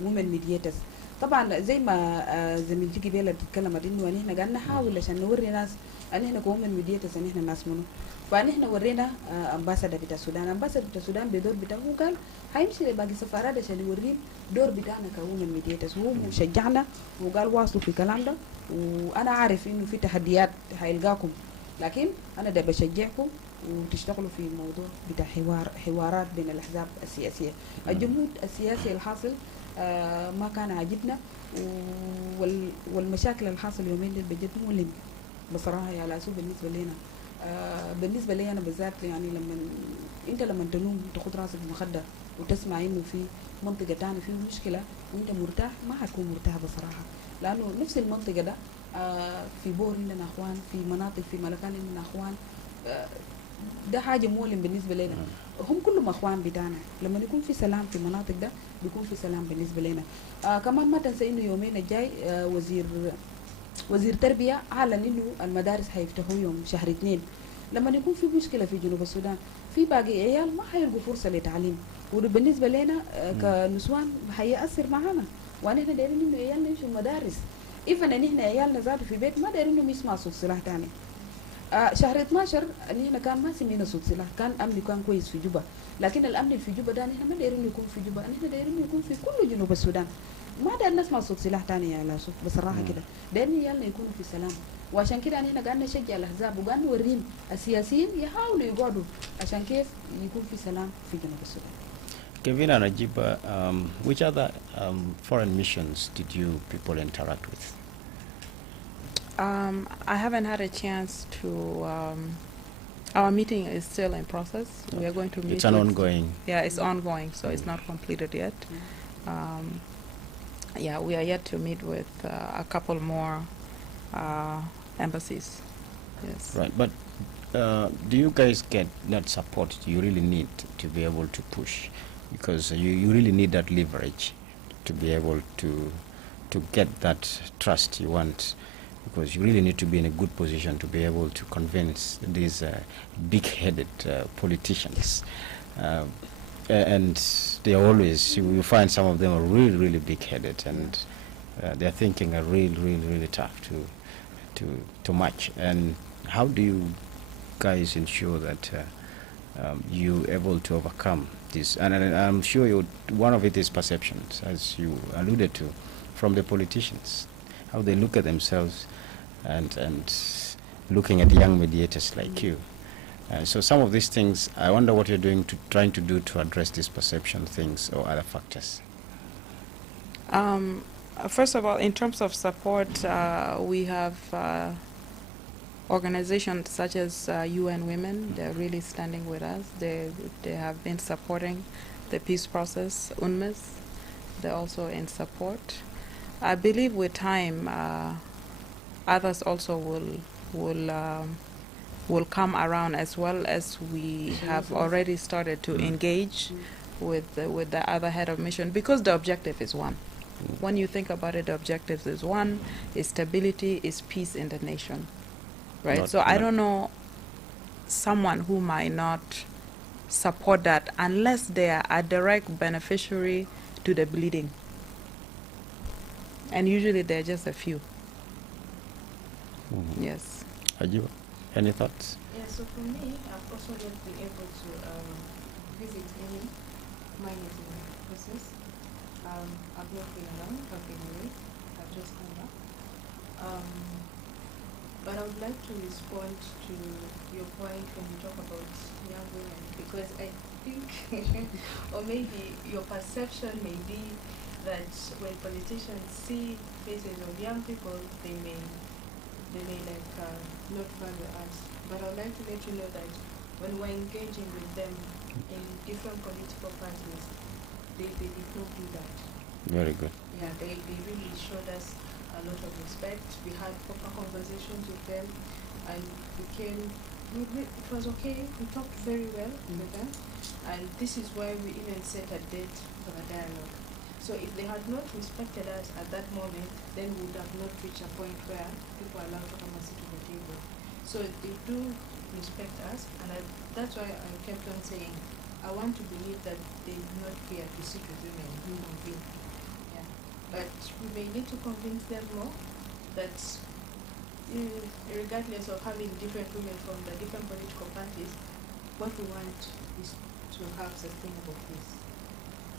women mediators. طبعا زي ما زميلتي قبيله بتتكلم انه احنا قاعدين نحاول عشان نوري ناس ان احنا كومن ميديترز ان احنا ناس منو. فاحنا ورينا امباسادة بتاع السودان، امباسادة بتاع السودان بدور بتاعه قال هيمشي لباقي السفارات عشان يوريهم دور بتاعنا كومن ميديترز، وهو مشجعنا وقال واصلوا في الكلام ده. وانا عارف انه في تحديات هيلقاكم، لكن انا ده بشجعكم وتشتغلوا في موضوع بتاع حوارات بين الاحزاب السياسيه. الجمود السياسي الحاصل ما كان عاجبنا، والمشاكل الحاصل يومين دول بجد مؤلم بصراحه يا لاسو بالنسبه لنا. بالنسبه لي انا بالذات، يعني لما تنوم تاخد راسك مخده وتسمع انه في منطقه ثانيه في مشكله وانت مرتاح، ما حتكون مرتاح بصراحه، لانه نفس المنطقه ده في بور عندنا اخوان، في مناطق في ملكان عندنا اخوان. ده حاجه مؤلم بالنسبه لنا. هم كلهم اخوان بتاعنا، لما يكون في سلام في المناطق ده بيكون في سلام بالنسبه لنا. كمان ما تنسى انه يومين الجاي وزير تربيه اعلن انه المدارس هيفتحوا يوم شهر 2. لما يكون في مشكله في جنوب السودان في باقي عيال ما هيلقوا فرصه لتعليم، وبالنسبه لنا كنسوان هيأثر معانا، وانا احنا دايرين انه عيالنا يمشوا المدارس. ايفن ان احنا عيالنا زادوا في بيت ما دايرين انهم يسمعوا صوت سلاح ثاني. شهر 12 ان احنا كان ما سمينا صوت سلاح، كان امن كان كويس في جوبا، لكن الامن في جوبا ده احنا ما دايرين يكون في جوبا، احنا دايرين يكون في كل جنوب السودان. ما دايرين نسمع صوت سلاح ثاني يا لاسو بصراحه كده، دايرين عيالنا يكونوا في سلام. وعشان كده احنا قاعدين نشجع الاحزاب وقاعدين نوريهم السياسيين يحاولوا يقعدوا عشان كيف يكون في سلام في جنوب السودان. Kevin and Ajiba, which other foreign missions did you people interact with? I haven't had a chance to. Our meeting is still in process. We are going to meet. It's an ongoing. Yeah, it's ongoing, so it's not completed yet. Yeah, we are yet to meet with a couple more embassies. Yes. Right, but do you guys get that support you really need to be able to push? Because you really need that leverage to be able to get that trust you want, because you really need to be in a good position to be able to convince these big-headed politicians. And they always, you find some of them are really, really big-headed, and their thinking are really, really, really tough to match. And how do you guys ensure that you're able to overcome this? And I'm sure one of it is perceptions, as you alluded to, from the politicians, how they look at themselves and looking at young mediators like you. So some of these things, I wonder what you're trying to do to address these perception things or other factors. First of all, in terms of support, we have organizations such as UN Women. They're really standing with us. They have been supporting the peace process. UNMIS, they're also in support. I believe with time, others also will come around, as well as we have already started to engage with the other head of mission, because the objective is one. When you think about it, the objective is one: is stability, is peace in the nation, right? So I don't know someone who might not support that unless they are a direct beneficiary to the bleeding, and usually they're just a few. Yes. Ajiba, any thoughts? Yeah, so for me, I've also not been able to visit any miners in the process. I've not been around, I've been away, I've just come back. But I would like to respond to your point when you talk about young women, because I think, or maybe your perception may be that when politicians see faces of young people, they may not value us. But I would like to let you know that when we're engaging with them in different political parties, they did not do that. Very good. Yeah, they really showed us a lot of respect. We had proper conversations with them, and it was okay. We talked very well with them, and this is why we even set a date for the dialogue. So if they had not respected us at that moment, then we would have not reached a point where people are allowed to come and sit at the table. So they do respect us, and that's why I kept on saying, I want to believe that they do not fear to sit with women who convene. Yeah. But we may need to convince them more that regardless of having different women from the different political parties, what we want is to have sustainable peace.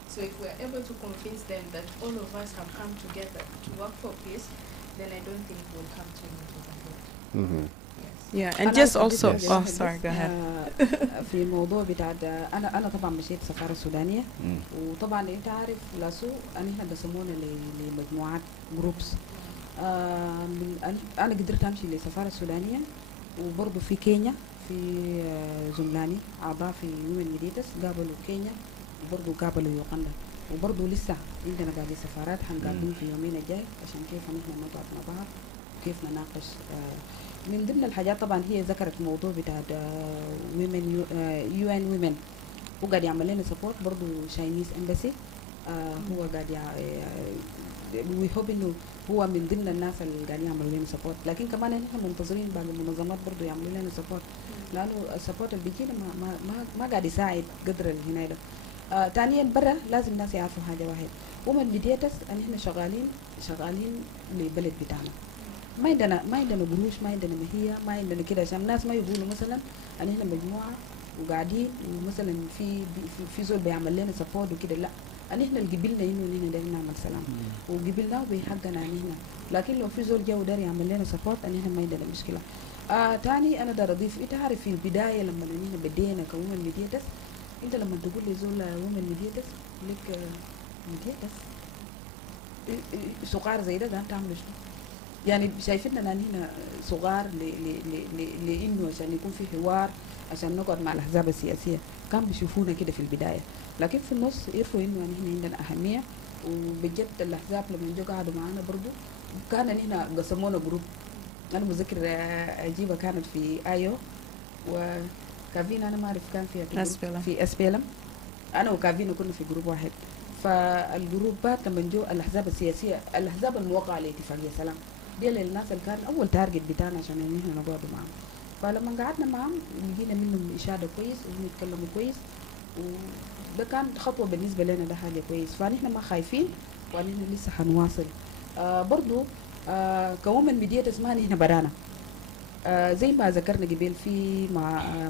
So if we are able to convince them that all of us have come together to work for peace, then I don't think we'll have too much of a Mm-hmm. Yes. Yeah, and just also, Yes. oh, sorry, go ahead. في الموضوع بتاع انا طبعا مشيت السفاره السودانيه وطبعا انت عارف لاسو احنا بسمونا لمجموعات جروبس انا قدرت امشي للسفاره السودانيه وبرضه في كينيا في زملاني اعضاء في يومن ميديتس قابلوا كينيا وبرضه قابلوا يوغندا وبرضه لسه عندنا باقي سفارات حنقابلهم في يومين الجاي عشان كيف نحن نقعد مع بعض كيف نناقش من ضمن الحاجات طبعا هي ذكرت موضوع بتاع women UN women هو قاعد يعمل لنا سبورت برضه شاينيز امباسي هو قاعد وي هوب انه هو من ضمن الناس اللي قاعدين يعملوا لنا سبورت لكن كمان احنا منتظرين باقي المنظمات برضه يعملوا لنا سبورت لانه السبورت اللي بيجينا ما قاعد يساعد قدر اللي هنا ده. ثانيا برا لازم الناس يعرفوا حاجه واحده ومن بديتس ان احنا شغالين للبلد بتاعنا ما عندنا قروش ما عندنا مهيه ما عندنا كده عشان الناس ما يقولوا مثلا ان احنا مجموعه وقاعدين ومثلا في زول بيعمل لنا سبورت وكده لا ان احنا اللي قبلنا انه هنا داير نعمل سلام وقبلناه بحقنا عن هنا لكن لو في زول جا ودار يعمل لنا سبورت ان احنا ما عندنا مشكله. ثاني انا دار اضيف انت عارف في البدايه لما احنا بدينا كومن ميديتس انت لما تقول لي زول ومن ميديتس لك ميديتس صغار زي ده تعمل شنو؟ يعني شايفيننا هنا صغار لانه عشان يكون في حوار عشان نقعد مع الاحزاب السياسيه، كان بيشوفونا كده في البدايه، لكن في النص عرفوا انه هنا عندنا اهميه. وبجد الاحزاب لما جو قعدوا معانا برضو كان هنا قسمونا جروب. انا مذكر عجيبه كانت في ايو، وكافينا انا ما اعرف كان فيها في اسبيلم، انا وكافينا كنا في جروب واحد. فالجروبات لما جو الاحزاب السياسيه، الاحزاب الموقعه لاتفاقيه سلام، دي الناس اللي كان اول تارجت بتاعنا عشان احنا نقعد معاهم. فلما قعدنا معاهم لقينا منهم اشاده كويس وبيتكلموا كويس، وده كان خطوه بالنسبه لنا، ده حاجه كويس. فنحن ما خايفين ونحن لسه حنواصل. برضو كومن ميدياتس ما نحن برانا. زي ما ذكرنا قبل، في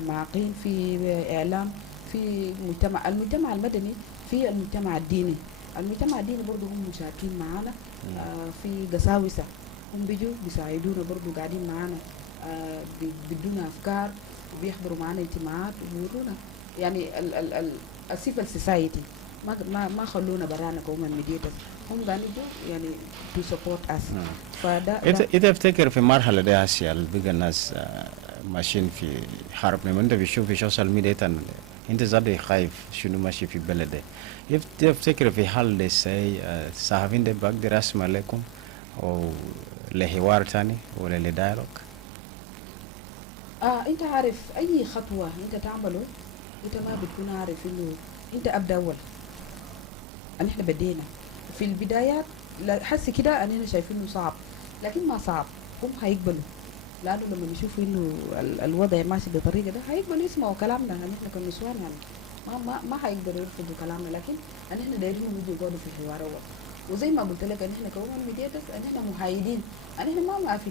معاقين، في اعلام، في المجتمع المدني، في المجتمع الديني. المجتمع الديني برضو هم مشاركين معانا. في قساوسه هم بيجوا بيساعدونا برضو، قاعدين معانا، بيدونا افكار وبيحضروا معانا اجتماعات وبيورونا. يعني السيفل سوسايتي ما خلونا برانا كومن ميديترز، هم قاعدين يعني تو سبورت اس. فده إذا افتكر في مرحلة دي آسيا اللي بقى الناس ماشيين في حرب، لما أنت بتشوف في السوشيال ميديا أنت زاد خايف شنو ماشي في بلده. يفتكر في حال دي سي صحفيين دي بقدر أسمع لكم أو لحوار تاني ولا لديالوج؟ انت عارف اي خطوه انت تعمله انت ما بتكون عارف انه انت ابدا اول. احنا بدينا في البدايات حس كده اننا شايفينه صعب، لكن ما صعب، هم هيقبلوا، لانه لما يشوفوا انه الوضع ماشي بالطريقه ده هيقبلوا يسمعوا كلامنا. احنا كنسوان يعني ما هيقدروا يرفضوا كلامنا، لكن احنا دايرين نيجي يقعدوا في الحوار اول. وزي ما قلت لك ان احنا كمان ميدياتس ان احنا محايدين، ان احنا ما في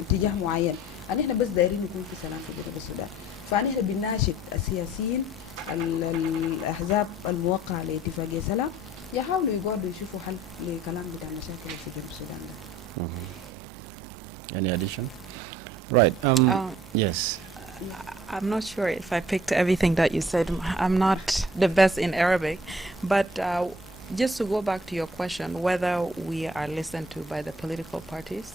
اتجاه معين، ان احنا بس دايرين يكون في سلام في جنوب السودان. فان احنا بنناشد السياسيين الاحزاب الموقعه لاتفاقيه سلام يحاولوا يقعدوا يشوفوا حل لكلام بتاع المشاكل في جنوب السودان ده. Any addition? Right. Yes. I'm not sure if I picked everything that you said. I'm not the best in Arabic, but just to go back to your question, whether we are listened to by the political parties.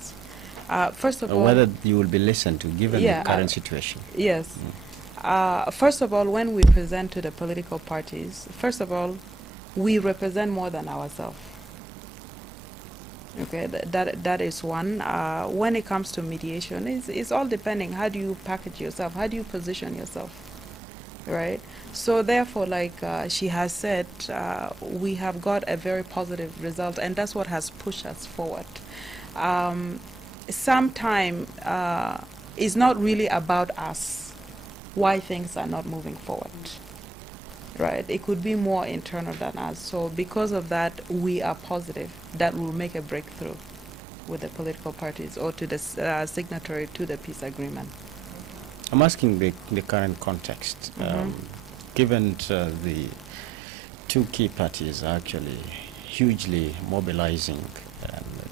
First of all, whether you will be listened to given the current situation. Yes. First of all, when we present to the political parties, first of all, we represent more than ourselves. Okay, that is one. When it comes to mediation, it's all depending. How do you package yourself? How do you position yourself? Right? So therefore, like she has said, we have got a very positive result, and that's what has pushed us forward. Sometimes it's not really about us, why things are not moving forward. Right? It could be more internal than us. So because of that, we are positive that we'll make a breakthrough with the political parties or to the signatory to the peace agreement. I'm asking the current context. Given the two key parties are actually hugely mobilizing,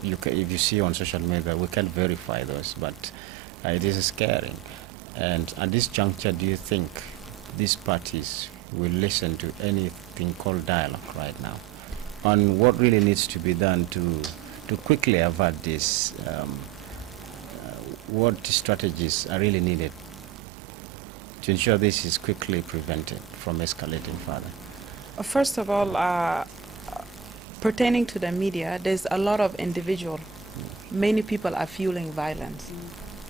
if you see on social media, we can't verify those, but it is scaring. And at this juncture, do you think these parties will listen to anything called dialogue right now on what really needs to be done to quickly avert this? What strategies are really needed to ensure this is quickly prevented from escalating further? First of all, pertaining to the media, there's a lot of individual. Many people are fueling violence.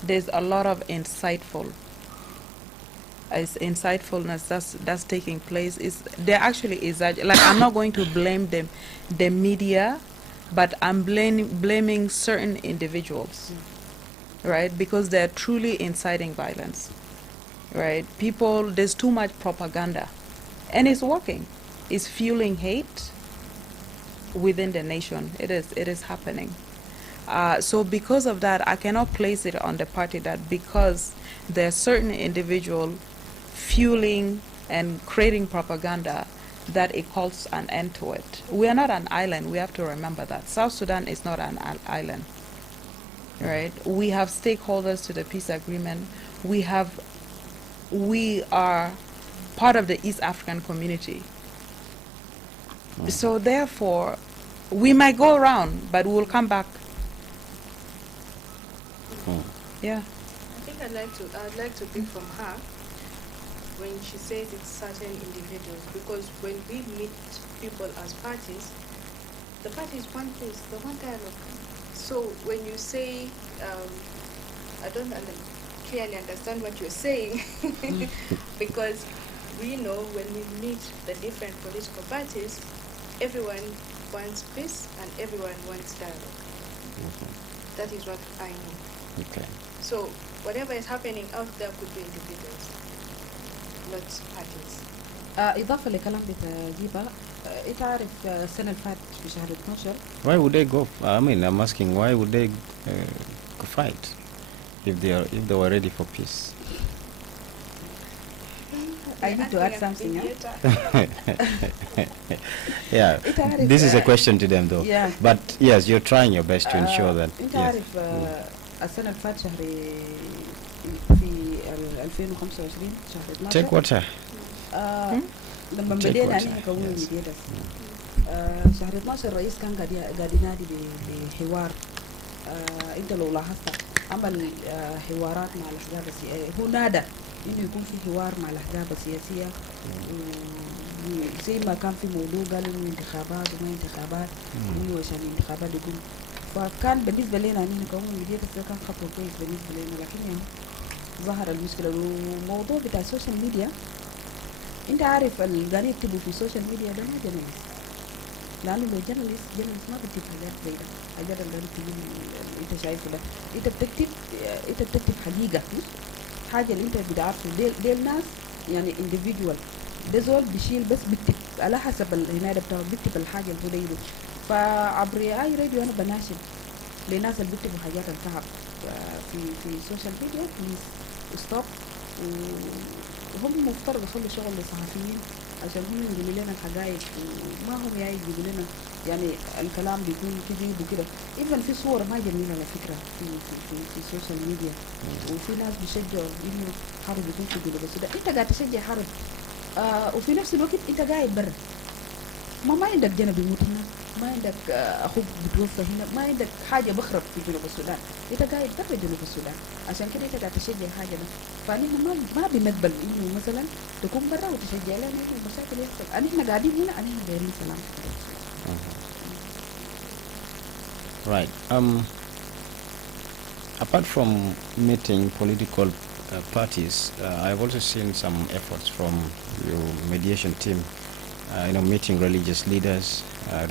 There's a lot of insightfulness that's taking place. They're actually like I'm not going to blame the media, but I'm blaming certain individuals, right? Because they're truly inciting violence, right? There's too much propaganda, and it's working. It's fueling hate within the nation. It is happening. So because of that, I cannot place it on the party that because there are certain individual fueling and creating propaganda that it calls an end to it. We are not an island. We have to remember that. South Sudan is not an island, right? We have stakeholders to the peace agreement. We are part of the East African community. So therefore, we might go around, but we will come back. Yeah. I think I'd like to pick from her when she says it's certain individuals, because when we meet people as parties, the party is one place, the one dialogue. So when you say, I don't clearly understand what you're saying, because we know when we meet the different political parties, everyone wants peace and everyone wants dialogue. That is what I know. Okay. So whatever is happening out there could be individuals, not parties. إضافة لكلام بتجيبها أنت عارف السنة اللي فاتت في شهر 12. Why would they go? I mean, I'm asking, why would they fight if they were ready for peace? I need to add something. Yeah, this is a question to them though. Yeah. But yes, you're trying your best to ensure that. أنت Yes. عارف السنة اللي فاتت شهر في 2025 شهر 12. Take water. لما Take بدينا water. أنا كوني Yes. مديرة شهر 12 الرئيس كان قاعد ينادي بحوار. أنت لو لاحظت عمل حوارات مع الأحزاب السياسية. هو نادى إنه يكون في حوار مع الأحزاب السياسية، زي ما كان في موضوع قال إنه انتخابات وما انتخابات وإنه عشان الانتخابات يكون. فكان بالنسبة لنا أننا كوني مديرة كان خطوة كويس بالنسبة لنا، لكن يعني ظهر المشكلة. والموضوع بتاع السوشيال ميديا، انت عارف اللي قاعدين يكتبوا في السوشيال ميديا ده ما جرناليست، لانه لو جرناليست ما بتكتب حاجات زي ده. حاجات اللي قاعدين تجيب انت شايفه ده، انت بتكتب حقيقه، حاجه اللي انت بتعرفه. ديل ناس يعني individual، ده زول بيشيل بس بيكتب على حسب العنايه بتاعه، بيكتب الحاجه اللي هو دايره. فعبر اي راديو انا بناشد لناس اللي بيكتبوا حاجات الكهف في السوشيال ميديا ستوب، وهم مفترض يخلوا شغل للصحفيين عشان هم يجيبوا لنا الحقائق، وما هم يجيبوا لنا يعني الكلام بيكون كذب وكده. ايضا في صور ما جميله على فكره في السوشيال ميديا، وفي ناس بيشجعوا انه حرب يكون في جنوب السودان. انت قاعد تشجع حرب وفي نفس الوقت انت قاعد برا، ما عندك جنب يموت هنا، ما عندك اخوك بتوفى هنا، ما عندك حاجه بخرب في جنوب السودان، انت قاعد برا جنوب السودان. عشان كده انت قاعد تشجع حاجه ده. فنحن ما بنقبل انه مثلا تكون برا وتشجع لنا انه المشاكل يحصل. احنا قاعدين هنا، احنا دايرين سلام. Right. Apart from meeting political parties, I've also seen some efforts from your mediation team, meeting religious leaders,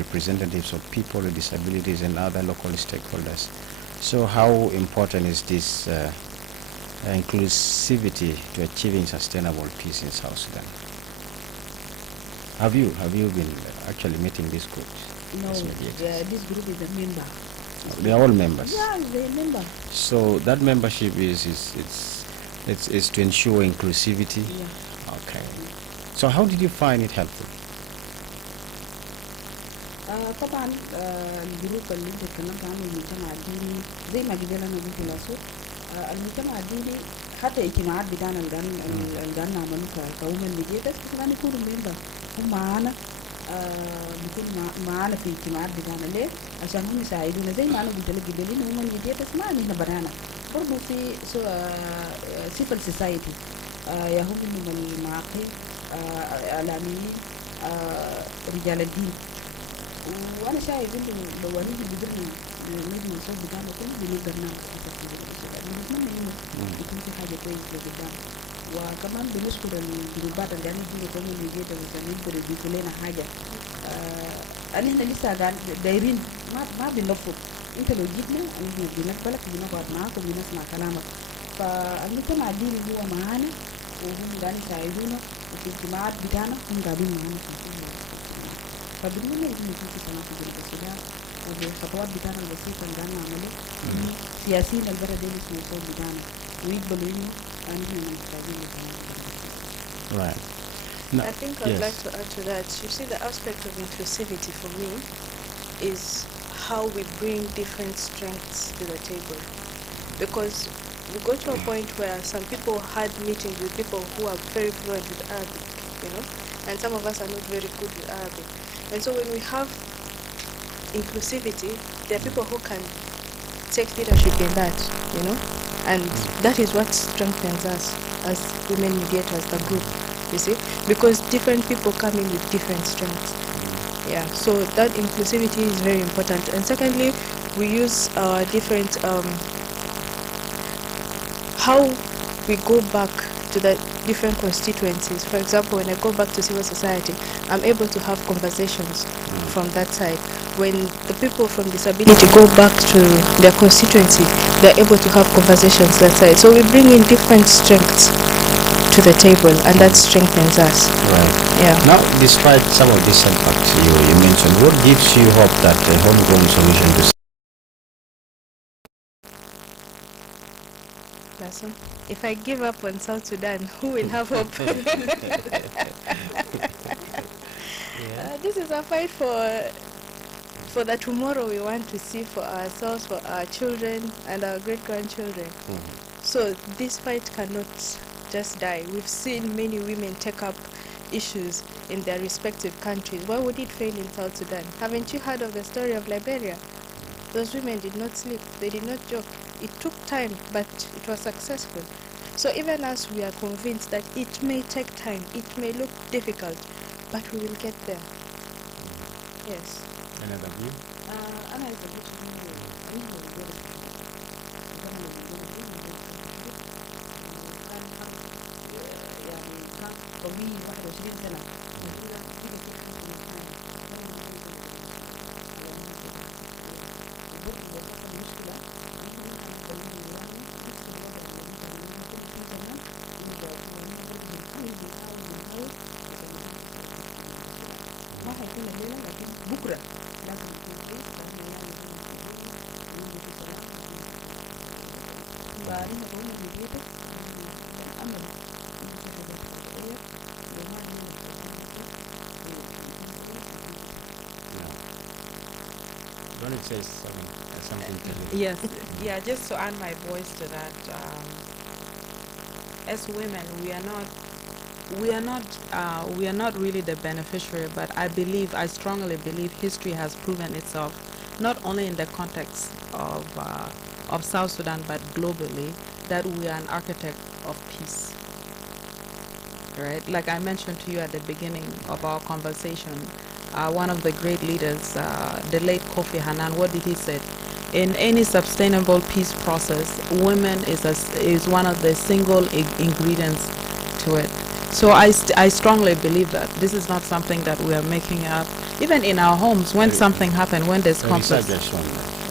representatives of people with disabilities and other local stakeholders. So how important is this inclusivity to achieving sustainable peace in South Sudan? Have you been actually meeting these groups? No, as mediators? this group is a member. They are all members. Yeah, they're member. So that membership is to ensure inclusivity. Yeah. Okay. So how did you find it helpful? طبعا الجروب اللي انت اتكلمت عنه المجتمع الديني، زي ما قبل انا قلت لاسو، المجتمع الديني حتى اجتماعات بتاعنا اللي قاعدين نعملوا كومن ميديترز كمان يكونوا ممبر، هم معانا بيكونوا معانا في الاجتماعات بتاعنا. ليه؟ عشان هم يساعدونا. زي ما انا قلت لك قبل ان هم الميديترز ما عندنا بنانا، برضه في سيفل سوسايتي يا هم المعاقين، اعلاميين، رجال الدين. وانا شايف انه لو نيجي قدرنا نبني الصوت بتاعنا كله بنقدر نعمل بنتمنى انه يكون في حاجه كويسه لقدام. وكمان بنشكر الجروبات اللي قاعدين يجيبوا كل الجديد عشان يقدروا يضيفوا لنا حاجه. ان احنا لسه دايرين ما بنرفض. انت لو جيتنا احنا بنقبلك وبنقعد معاك وبنسمع كلامك. فالمجتمع الديني هو معانا وهم قاعدين يساعدونا، وفي الاجتماعات بتاعنا هم قاعدين معانا في كل. فبنقول إنه يكون في سلام في جنوب السودان، والخطوات بتاعنا البسيطة اللي قاعدين نعمله إنه سياسيين البلد دي يسمعوا الصوت بتاعنا ويقبلوا إنه إحنا محتاجين لسلام. Right. I think I'd like to add to that. You see, the aspect of inclusivity for me is how we bring different strengths to the table. Because we go to a point where some people had meetings with people who are very fluent with Arabic, and some of us are not very good with Arabic. And so when we have inclusivity, there are people who can take leadership in that, and that is what strengthens us as women mediators, the group, you see, because different people come in with different strengths. Yeah, so that inclusivity is very important. And secondly, we use different, how we go back to the different constituencies. For example, when I go back to civil society, I'm able to have conversations from that side. When the people from disability go back to their constituency, they're able to have conversations that side. So we bring in different strengths to the table, and that strengthens us. Right. Yeah. Now, despite some of these setbacks you mentioned, what gives you hope that a homegrown solution to Listen, if I give up on South Sudan, who will have hope? This is a fight for the tomorrow we want to see for ourselves, for our children and our great-grandchildren. So this fight cannot just die. We've seen many women take up issues in their respective countries. Why would it fail in South Sudan? Haven't you heard of the story of Liberia? Those women did not sleep, they did not joke. It took time, but it was successful. So even as we are convinced that it may take time, it may look difficult, but we will get there. Yes. another view? Don't it say something to you? Yes, yeah, just to add my voice to that, as women, we are not really the beneficiary, but I strongly believe history has proven itself, not only in the context of South Sudan, but globally, that we are an architect of peace. Right? Like I mentioned to you at the beginning of our conversation, one of the great leaders, the late Kofi Annan, what did he say? In any sustainable peace process, women is one of the single ingredients to it. So I strongly believe that this is not something that we are making up. Even in our homes, when something happens, when there's conflict,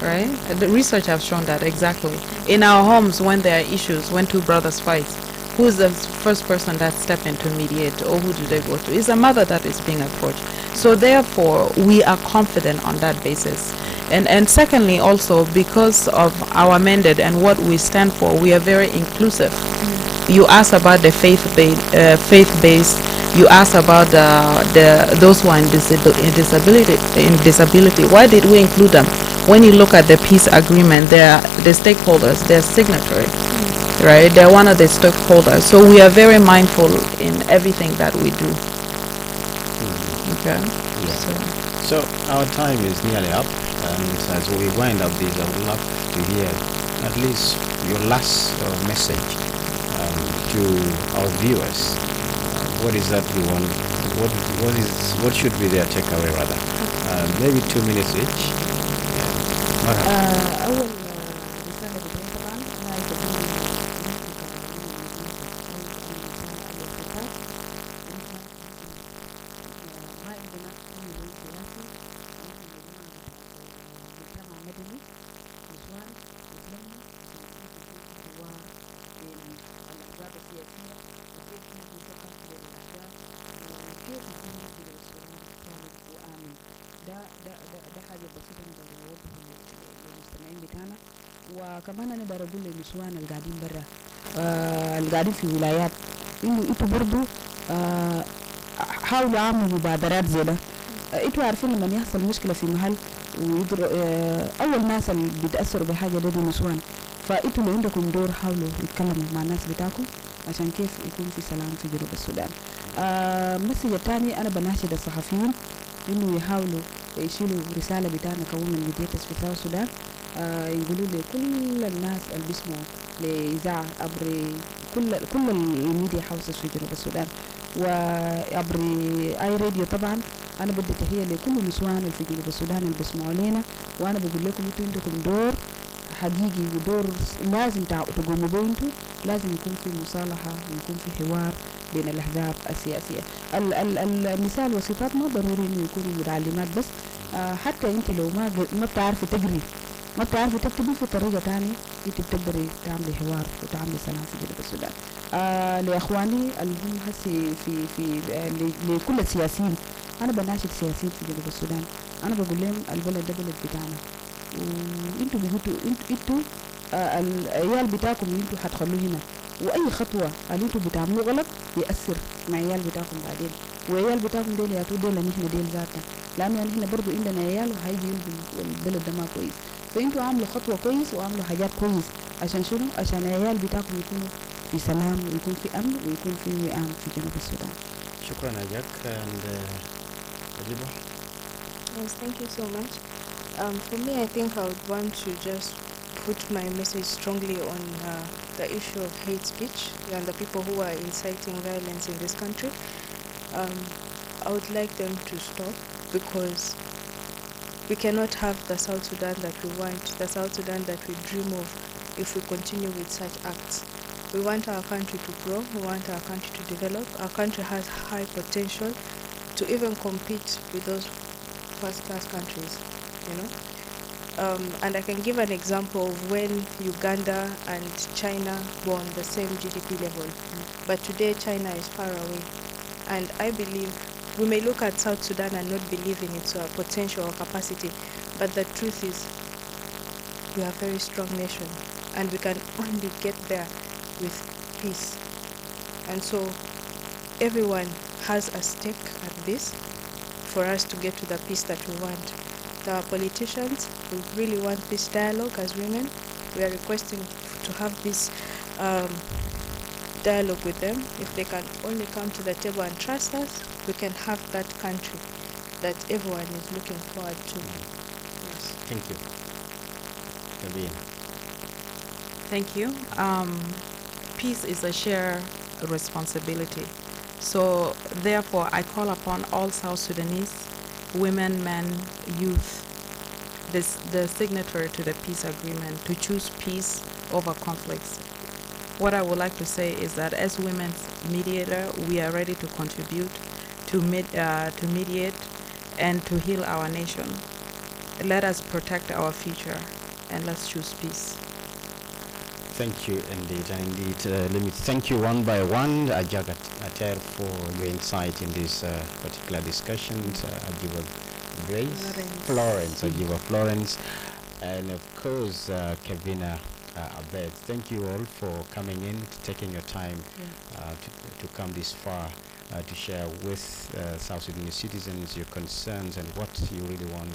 right? The research has shown that exactly. In our homes, when there are issues, when two brothers fight, who is the first person that step in to mediate, or who do they go to? It's a mother that is being approached. So therefore, we are confident on that basis. And secondly, also, because of our mandate and what we stand for, we are very inclusive. You ask about the faith-based. You ask about those who are in disability. Why did we include them? When you look at the peace agreement, they're the stakeholders, they're signatory, right? They're one of the stakeholders. So we are very mindful in everything that we do. Okay. Yeah. So our time is nearly up, and as we wind up this, I would love to hear at least your last message to our viewers. What is that we want? What should be their takeaway rather? Maybe 2 minutes each. أول رسالة بداية طبعا أنا يقدم ما عندنا أي نظام سياسي مجتمع مدني نسوان مسلمين والأحزاب السياسية وكيف نحن نفكر في الأحزاب وكيف نكون نجد السودان صالح وآمن. ده حاجة بسيطة نقدر نوضحها للمستمعين بتاعنا. وكمان أنا بدي أقول للنسوان القاعدين برا القاعدين في ولايات إنه إنتوا برضو حاولوا عملوا مبادرات زي ده. إنتوا عارفين لما يحصل مشكلة في محل أول ناس اللي بيتأثروا بحاجة ده النسوان. فإنتوا لو عندكم دور حاولوا يتكلموا مع الناس بتاعكم عشان كيف يكون في سلام في جنوب السودان. المسج الثاني أنا بناشد الصحفيين إنه يحاولوا يشيلوا رسالة بتاعنا كومن ميديتس في ساوث السودان، يقولوا لكل الناس اللي بيسمعوا لإذاعة عبر كل الميديا هاوسز في جنوب السودان وعبر اي راديو. طبعا انا بدي تحيه لكل نسوان اللي في جنوب السودان اللي بيسمعوا لنا، وانا بقول لكم انتوا عندكم دور حقيقي ودور لازم تقوموا به. انتوا لازم يكون في مصالحه ويكون في حوار بين الاحزاب السياسيه. النساء الوسيطات ما ضروري انه يكونوا متعلمات بس، حتى انت لو ما بتعرفي تقري ما بتعرفي تكتبي في طريقه ثانيه، انت بتقدري تعملي حوار وتعملي سلام في جنوب السودان. لاخواني اللي هم هسي في لكل السياسيين، انا بناشد السياسيين في جنوب السودان، انا بقول لهم البلد ده بلد بتاعنا، وانتوا انتوا العيال بتاعكم اللي انتوا هتخلوه هنا، واي خطوه اللي انتوا بتعملوه غلط ياثر مع عيال بتاعكم بعدين، وعيال بتاعكم ديل ياتوا ديل نحن ديل ذاتنا، لانه يعني احنا برضو عندنا عيال وهيجي البلد ده ما كويس. فانتوا عاملوا خطوه كويس وعاملوا حاجات كويس عشان شنو؟ عشان العيال بتاعكم يكونوا في سلام ويكون في امن ويكون في وئام في جنوب السودان. شكرا أجاك. Yes, thank you so much. For me, I think I would want to just put my message strongly on the issue of hate speech and the people who are inciting violence in this country. I would like them to stop, because we cannot have the South Sudan that we want, the South Sudan that we dream of, if we continue with such acts. We want our country to grow, we want our country to develop. Our country has high potential to even compete with those first-class countries, you know. And I can give an example of when Uganda and China were on the same GDP level, but today China is far away. And I believe we may look at South Sudan and not believe in its potential or capacity, but the truth is we are a very strong nation, and we can only get there with peace. And so everyone has a stake at this for us to get to the peace that we want. The politicians who really want this dialogue as women, we are requesting to have this dialogue with them. If they can only come to the table and trust us, we can have that country that everyone is looking forward to. Yes. Thank you. Kavin. Thank you. Peace is a shared responsibility. So therefore, I call upon all South Sudanese, women, men, youth, the signatory to the peace agreement, to choose peace over conflicts. What I would like to say is that as women's mediator, we are ready to contribute to mediate and to heal our nation. Let us protect our future and let's choose peace. Thank you indeed, and indeed, let me thank you one by one, Ajak Ater, for your insight in this particular discussion. Ajiba Grace, Florence, Ajiba Florence, and of course, Kavina Abed. Thank you all for coming in, taking your time to come this far to share with South Sudanese citizens your concerns and what you really want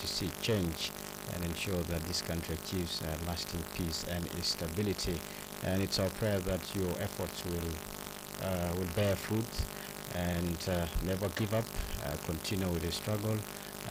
to see change and ensure that this country achieves lasting peace and stability. And it's our prayer that your efforts will bear fruit and never give up, continue with the struggle,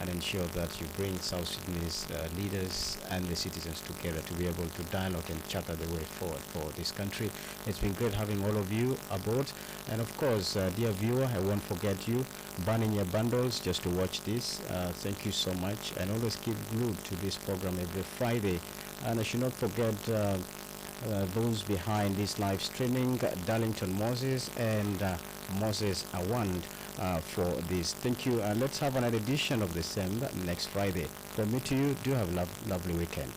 and ensure that you bring South Sudanese leaders and the citizens together to be able to dialogue and charter the way forward for this country. It's been great having all of you aboard. And of course, dear viewer, I won't forget you. Burn in your bundles just to watch this. Thank you so much. And always keep glued to this program every Friday. And I should not forget those behind this live streaming, Darlington Moses and Moses Awand, for this. Thank you, and let's have another edition of the same next Friday. From me to you, do have a lovely weekend.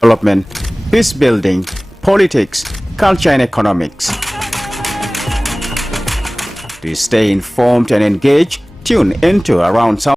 Development, peace building, politics, culture and economics. To stay informed and engaged, tune into Around South